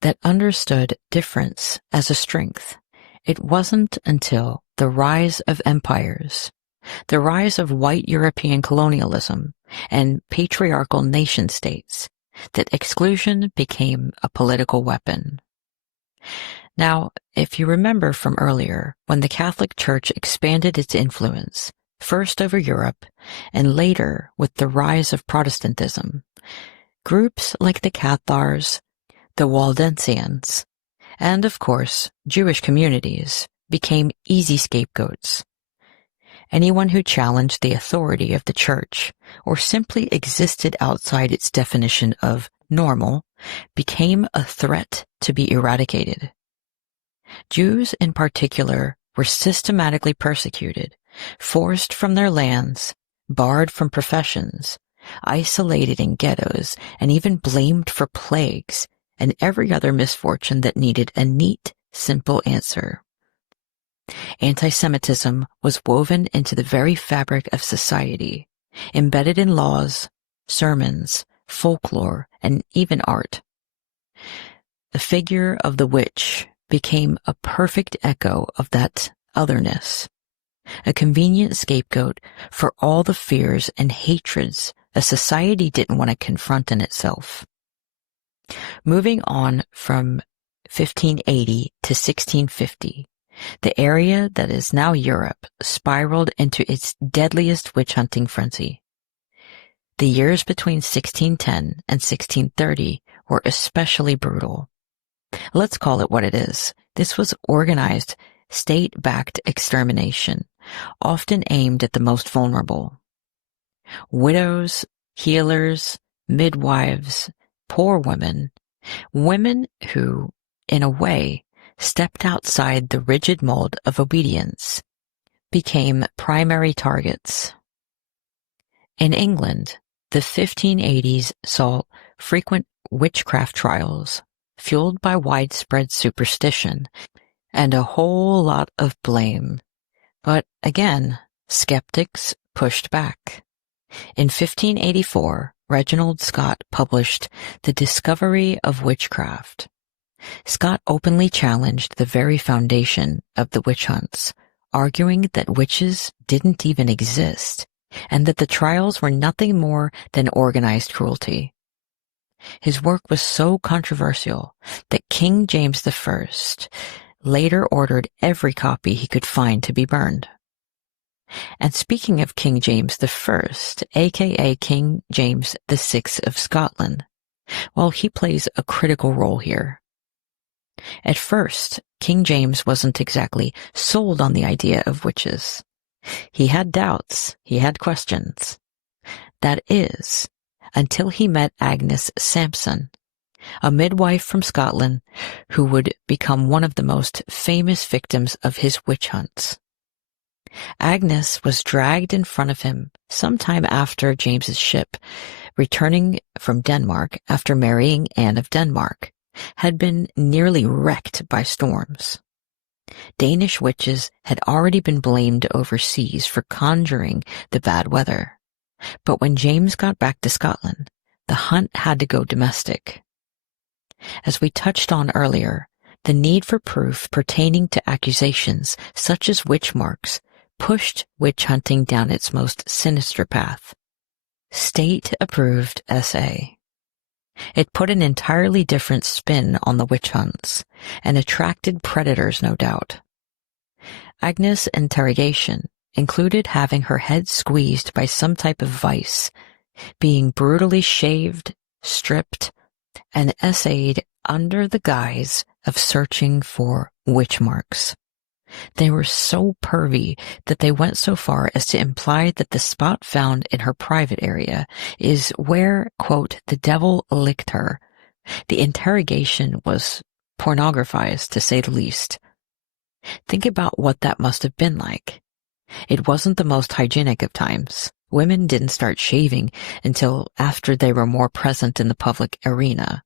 that understood difference as a strength. It wasn't until the rise of empires, the rise of white European colonialism and patriarchal nation-states, that exclusion became a political weapon. Now, if you remember from earlier, when the Catholic Church expanded its influence, first over Europe and later with the rise of Protestantism, groups like the Cathars, the Waldensians, and of course, Jewish communities became easy scapegoats. Anyone who challenged the authority of the Church or simply existed outside its definition of normal became a threat to be eradicated. Jews in particular were systematically persecuted, forced from their lands, barred from professions, isolated in ghettos, and even blamed for plagues and every other misfortune that needed a neat, simple answer. Anti-Semitism was woven into the very fabric of society, embedded in laws, sermons, folklore, and even art. The figure of the witch became a perfect echo of that otherness, a convenient scapegoat for all the fears and hatreds a society didn't want to confront in itself. Moving on from 1580 to 1650, the area that is now Europe spiraled into its deadliest witch-hunting frenzy. The years between 1610 and 1630 were especially brutal. Let's call it what it is. This was organized, state-backed extermination, often aimed at the most vulnerable. Widows, healers, midwives, poor women, women who in a way, stepped outside the rigid mold of obedience, became primary targets. In England, the 1580s saw frequent witchcraft trials, fueled by widespread superstition and a whole lot of blame. But again, skeptics pushed back. In 1584, Reginald Scot published The Discovery of Witchcraft. Scot openly challenged the very foundation of the witch hunts, arguing that witches didn't even exist, and that the trials were nothing more than organized cruelty. His work was so controversial that King James I later ordered every copy he could find to be burned. And speaking of King James I, aka King James VI of Scotland, well, he plays a critical role here. At first, King James wasn't exactly sold on the idea of witches. He had doubts, he had questions. That is, until he met Agnes Sampson, a midwife from Scotland who would become one of the most famous victims of his witch hunts. Agnes was dragged in front of him sometime after James's ship, returning from Denmark after marrying Anne of Denmark, had been nearly wrecked by storms. Danish witches had already been blamed overseas for conjuring the bad weather. But when James got back to Scotland, the hunt had to go domestic. As we touched on earlier, the need for proof pertaining to accusations such as witch marks pushed witch hunting down its most sinister path. State-approved SA. It put an entirely different spin on the witch hunts and attracted predators, no doubt. Agnes' interrogation included having her head squeezed by some type of vice, being brutally shaved, stripped, and essayed under the guise of searching for witch marks. They were so pervy that they went so far as to imply that the spot found in her private area is where, quote, the devil licked her. The interrogation was pornographized, to say the least. Think about what that must have been like. It wasn't the most hygienic of times. Women didn't start shaving until after they were more present in the public arena,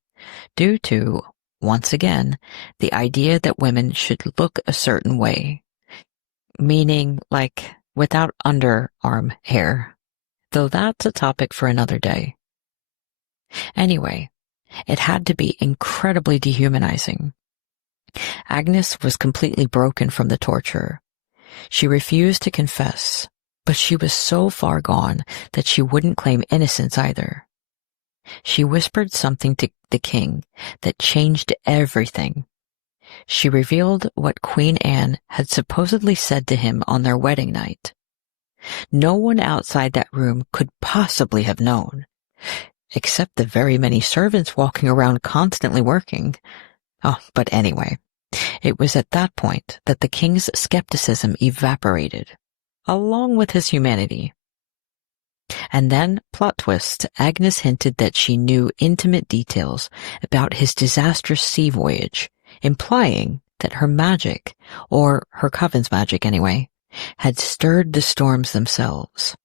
due to, once again, the idea that women should look a certain way, meaning like without underarm hair, though that's a topic for another day. Anyway, it had to be incredibly dehumanizing. Agnes was completely broken from the torture. She refused to confess, but she was so far gone that she wouldn't claim innocence either. She whispered something to the king that changed everything. She revealed what Queen Anne had supposedly said to him on their wedding night. No one outside that room could possibly have known, except the very many servants walking around constantly working. Oh, but anyway, it was at that point that the king's skepticism evaporated, along with his humanity. And then, plot twist, Agnes hinted that she knew intimate details about his disastrous sea voyage, implying that her magic, or her coven's magic anyway, had stirred the storms themselves.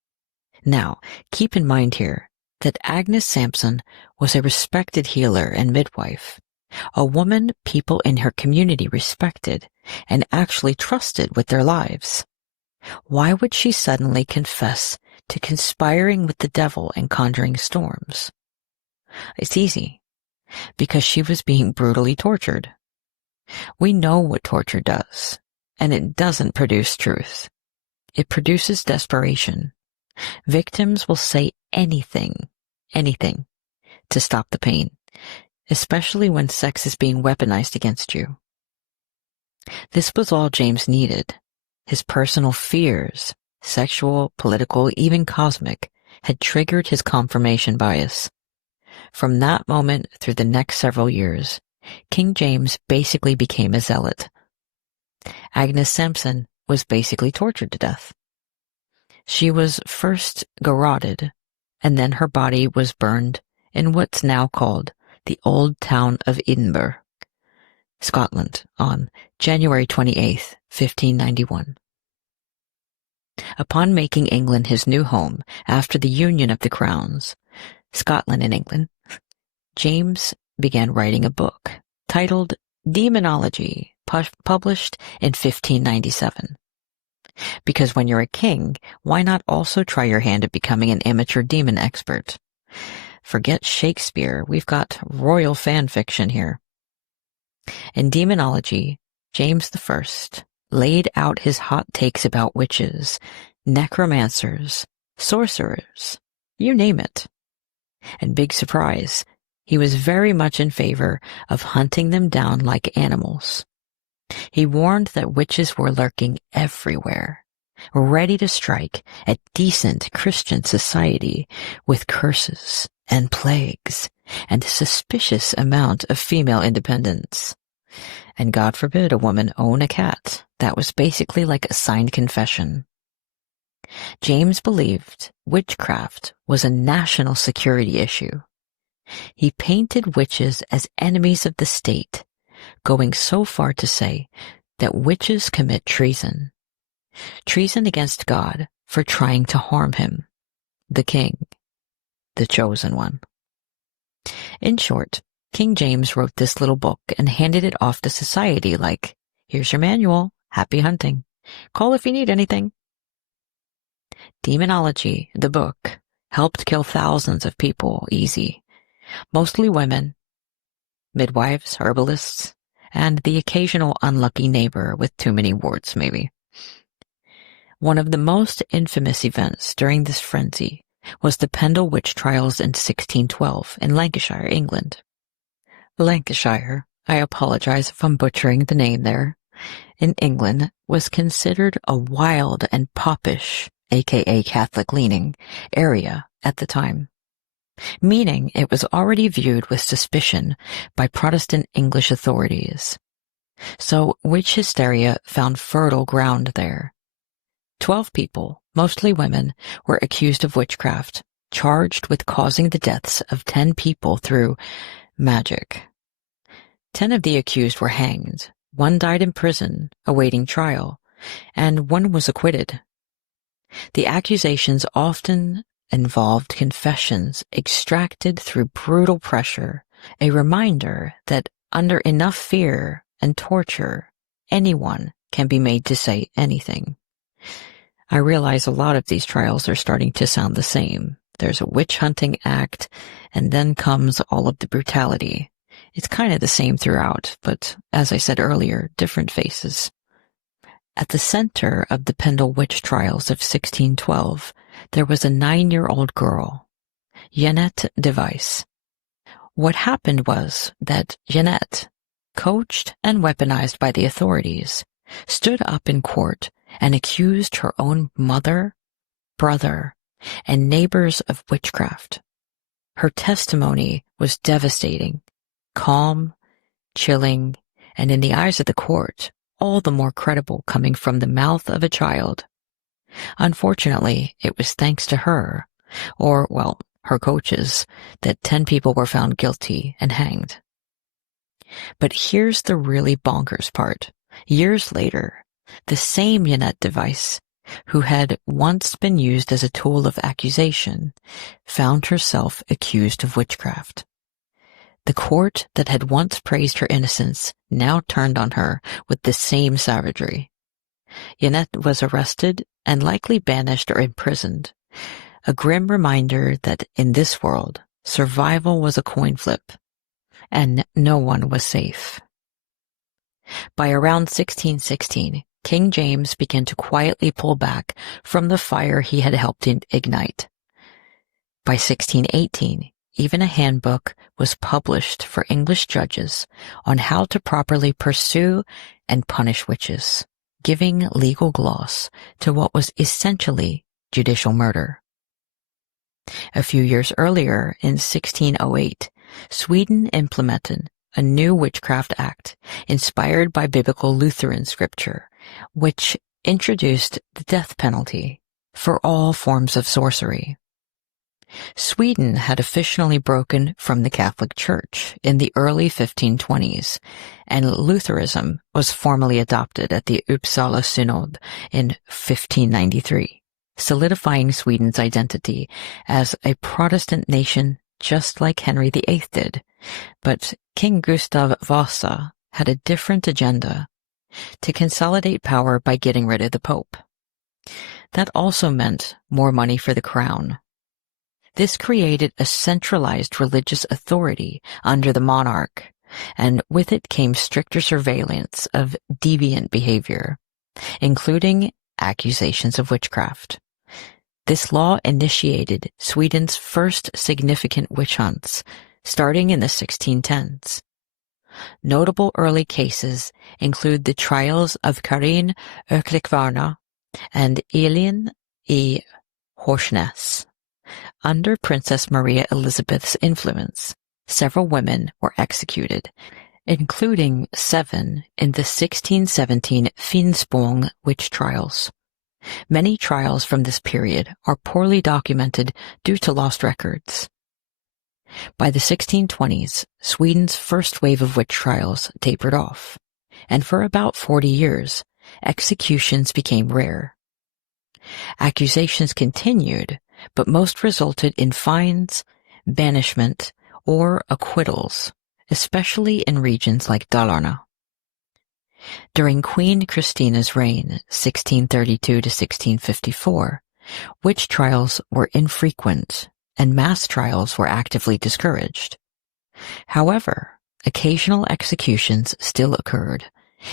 Now, keep in mind here that Agnes Sampson was a respected healer and midwife, a woman people in her community respected and actually trusted with their lives. Why would she suddenly confess to conspiring with the devil and conjuring storms? It's easy. Because she was being brutally tortured. We know what torture does, and it doesn't produce truth. It produces desperation. Victims will say anything, to stop the pain, especially when sex is being weaponized against you. This was all James needed. His personal fears, sexual, political, even cosmic, had triggered his confirmation bias. From that moment through the next several years, King James basically became a zealot. Agnes Sampson was basically tortured to death. She was first garroted, and then her body was burned in what's now called the Old Town of Edinburgh. Scotland, on January 28, 1591. Upon making England his new home after the union of the crowns, Scotland and England, James began writing a book titled Demonology, published in 1597. Because when you're a king, why not also try your hand at becoming an amateur demon expert? Forget Shakespeare, we've got royal fan fiction here. In Demonology, James I laid out his hot takes about witches, necromancers, sorcerers, you name it. And big surprise, he was very much in favor of hunting them down like animals. He warned that witches were lurking everywhere, ready to strike at decent Christian society with curses and plagues and a suspicious amount of female independence. And God forbid a woman own a cat. That was basically like a signed confession. James believed witchcraft was a national security issue. He painted witches as enemies of the state, going so far to say that witches commit treason. Treason against God for trying to harm him, the king, the chosen one. In short, King James wrote this little book and handed it off to society like, here's your manual, happy hunting. Call if you need anything. Demonology, the book, helped kill thousands of people easy, mostly women, midwives, herbalists, and the occasional unlucky neighbor with too many warts, maybe. One of the most infamous events during this frenzy was the Pendle witch trials in 1612 in Lancashire, England. Lancashire, I apologize if I'm butchering the name there, in England was considered a wild and popish, aka Catholic-leaning, area at the time, meaning it was already viewed with suspicion by Protestant English authorities. So witch hysteria found fertile ground there. 12 people, mostly women, were accused of witchcraft, charged with causing the deaths of 10 people through magic. 10 of the accused were hanged, 1 died in prison, awaiting trial, and 1 was acquitted. The accusations often involved confessions extracted through brutal pressure, a reminder that under enough fear and torture, anyone can be made to say anything. I realize a lot of these trials are starting to sound the same. There's a witch hunting act, and then comes all of the brutality. It's kind of the same throughout, but as I said earlier, different faces. At the center of the Pendle witch trials of 1612, there was a 9-year-old girl, Jeannette de Valais. What happened was that Jeannette, coached and weaponized by the authorities, stood up in court and accused her own mother, brother, and neighbors of witchcraft. Her testimony was devastating, calm, chilling, and in the eyes of the court, all the more credible coming from the mouth of a child. Unfortunately, it was thanks to her, or, well, her coaches, that 10 people were found guilty and hanged. But here's the really bonkers part. Years later, the same Jeannette de Valais, who had once been used as a tool of accusation, found herself accused of witchcraft. The court that had once praised her innocence now turned on her with the same savagery. Jeannette was arrested and likely banished or imprisoned, a grim reminder that in this world, survival was a coin flip, and no one was safe. By around 1616, King James began to quietly pull back from the fire he had helped ignite. By 1618, even a handbook was published for English judges on how to properly pursue and punish witches, giving legal gloss to what was essentially judicial murder. A few years earlier, in 1608, Sweden implemented a new witchcraft act inspired by biblical Lutheran scripture, which introduced the death penalty for all forms of sorcery. Sweden had officially broken from the Catholic Church in the early 1520s, and Lutheranism was formally adopted at the Uppsala Synod in 1593, solidifying Sweden's identity as a Protestant nation just like Henry VIII did. But King Gustav Vasa had a different agenda: to consolidate power by getting rid of the Pope. That also meant more money for the crown. This created a centralized religious authority under the monarch, and with it came stricter surveillance of deviant behavior, including accusations of witchcraft. This law initiated Sweden's first significant witch hunts, starting in the 1610s. Notable early cases include the trials of Karin Öklikvarna and Elin I Horsnäs. Under Princess Maria Elizabeth's influence, several women were executed, including 7 in the 1617 Finspång witch trials. Many trials from this period are poorly documented due to lost records. By the 1620s, Sweden's first wave of witch trials tapered off, and for about 40 years, executions became rare. Accusations continued, but most resulted in fines, banishment, or acquittals, especially in regions like Dalarna. During Queen Christina's reign, 1632 to 1654, witch trials were infrequent and mass trials were actively discouraged. However, occasional executions still occurred,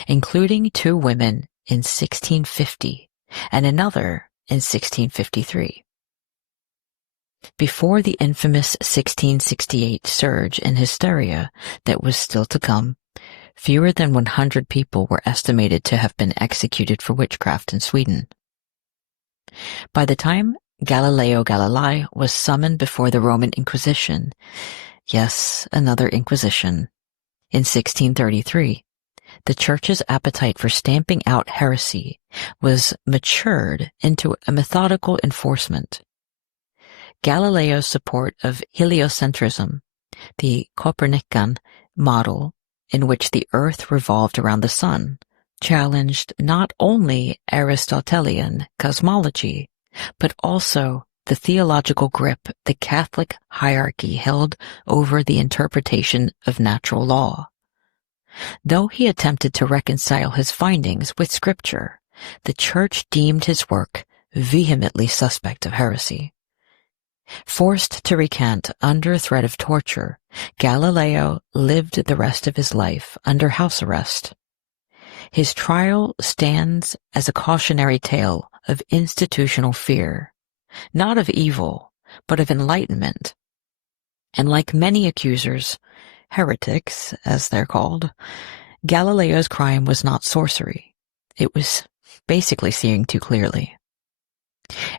including 2 women in 1650 and another in 1653. Before the infamous 1668 surge in hysteria that was still to come, fewer than 100 people were estimated to have been executed for witchcraft in Sweden. By the time Galileo Galilei was summoned before the Roman Inquisition, yes, another Inquisition, in 1633, the Church's appetite for stamping out heresy was matured into a methodical enforcement. Galileo's support of heliocentrism, the Copernican model in which the Earth revolved around the Sun, challenged not only Aristotelian cosmology, but also the theological grip the Catholic hierarchy held over the interpretation of natural law. Though he attempted to reconcile his findings with Scripture, the Church deemed his work vehemently suspect of heresy. Forced to recant under threat of torture, Galileo lived the rest of his life under house arrest. His trial stands as a cautionary tale of institutional fear, not of evil, but of enlightenment. And like many accusers, heretics, as they're called, Galileo's crime was not sorcery. It was basically seeing too clearly.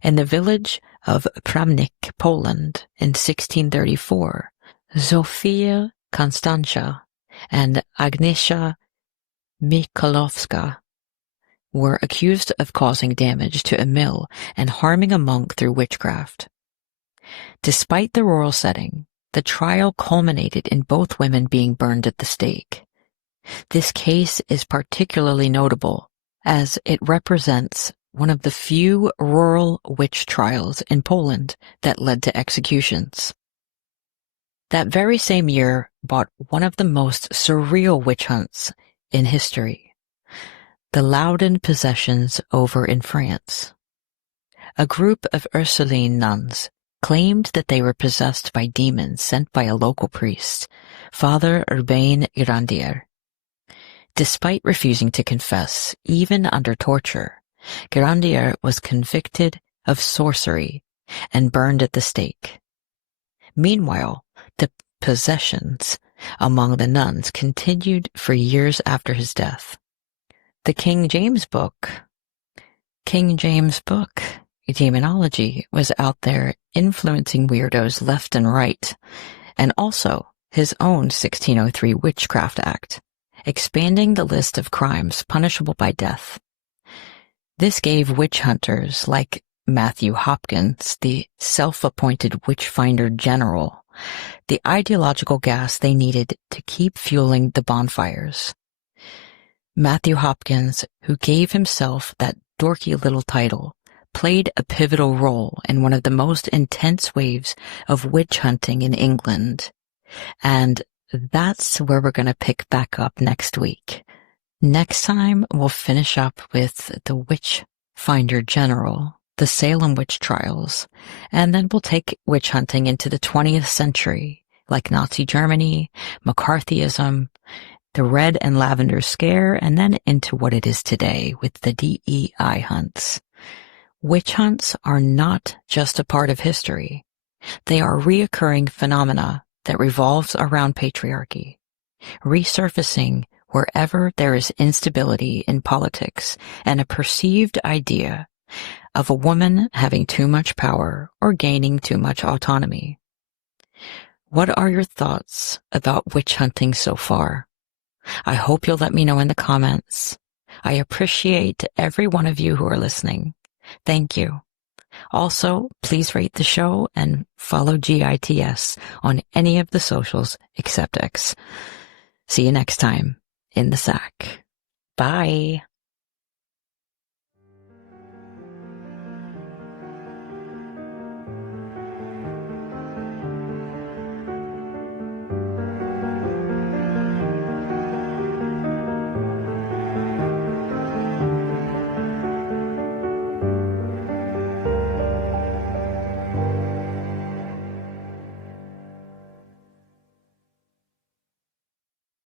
In the village of Pramnik, Poland, in 1634, Zofia Konstantia and Agnieszka Mikołowska were accused of causing damage to a mill and harming a monk through witchcraft. Despite the rural setting, the trial culminated in both women being burned at the stake. This case is particularly notable as it represents one of the few rural witch trials in Poland that led to executions. That very same year brought one of the most surreal witch hunts in history: the Loudun possessions over in France. A group of Ursuline nuns claimed that they were possessed by demons sent by a local priest, Father Urbain Grandier. Despite refusing to confess, even under torture, Grandier was convicted of sorcery and burned at the stake. Meanwhile, the possessions among the nuns continued for years after his death. The King James Book, demonology, was out there influencing weirdos left and right, and also his own 1603 Witchcraft Act, expanding the list of crimes punishable by death. This gave witch hunters like Matthew Hopkins, the self-appointed witch-finder general, the ideological gas they needed to keep fueling the bonfires. Matthew Hopkins, who gave himself that dorky little title, played a pivotal role in one of the most intense waves of witch hunting in England. And that's where we're going to pick back up next week. Next time, we'll finish up with the witch finder general, the Salem witch trials, and then we'll take witch hunting into the 20th century, like Nazi Germany, McCarthyism, the Red and Lavender Scare, and then into what it is today with the DEI hunts. Witch hunts are not just a part of history. They are reoccurring phenomena that revolves around patriarchy, resurfacing wherever there is instability in politics and a perceived idea of a woman having too much power or gaining too much autonomy. What are your thoughts about witch hunting so far? I hope you'll let me know in the comments. I appreciate every one of you who are listening. Thank you. Also, please rate the show and follow GITS on any of the socials except X. See you next time in the sack. Bye.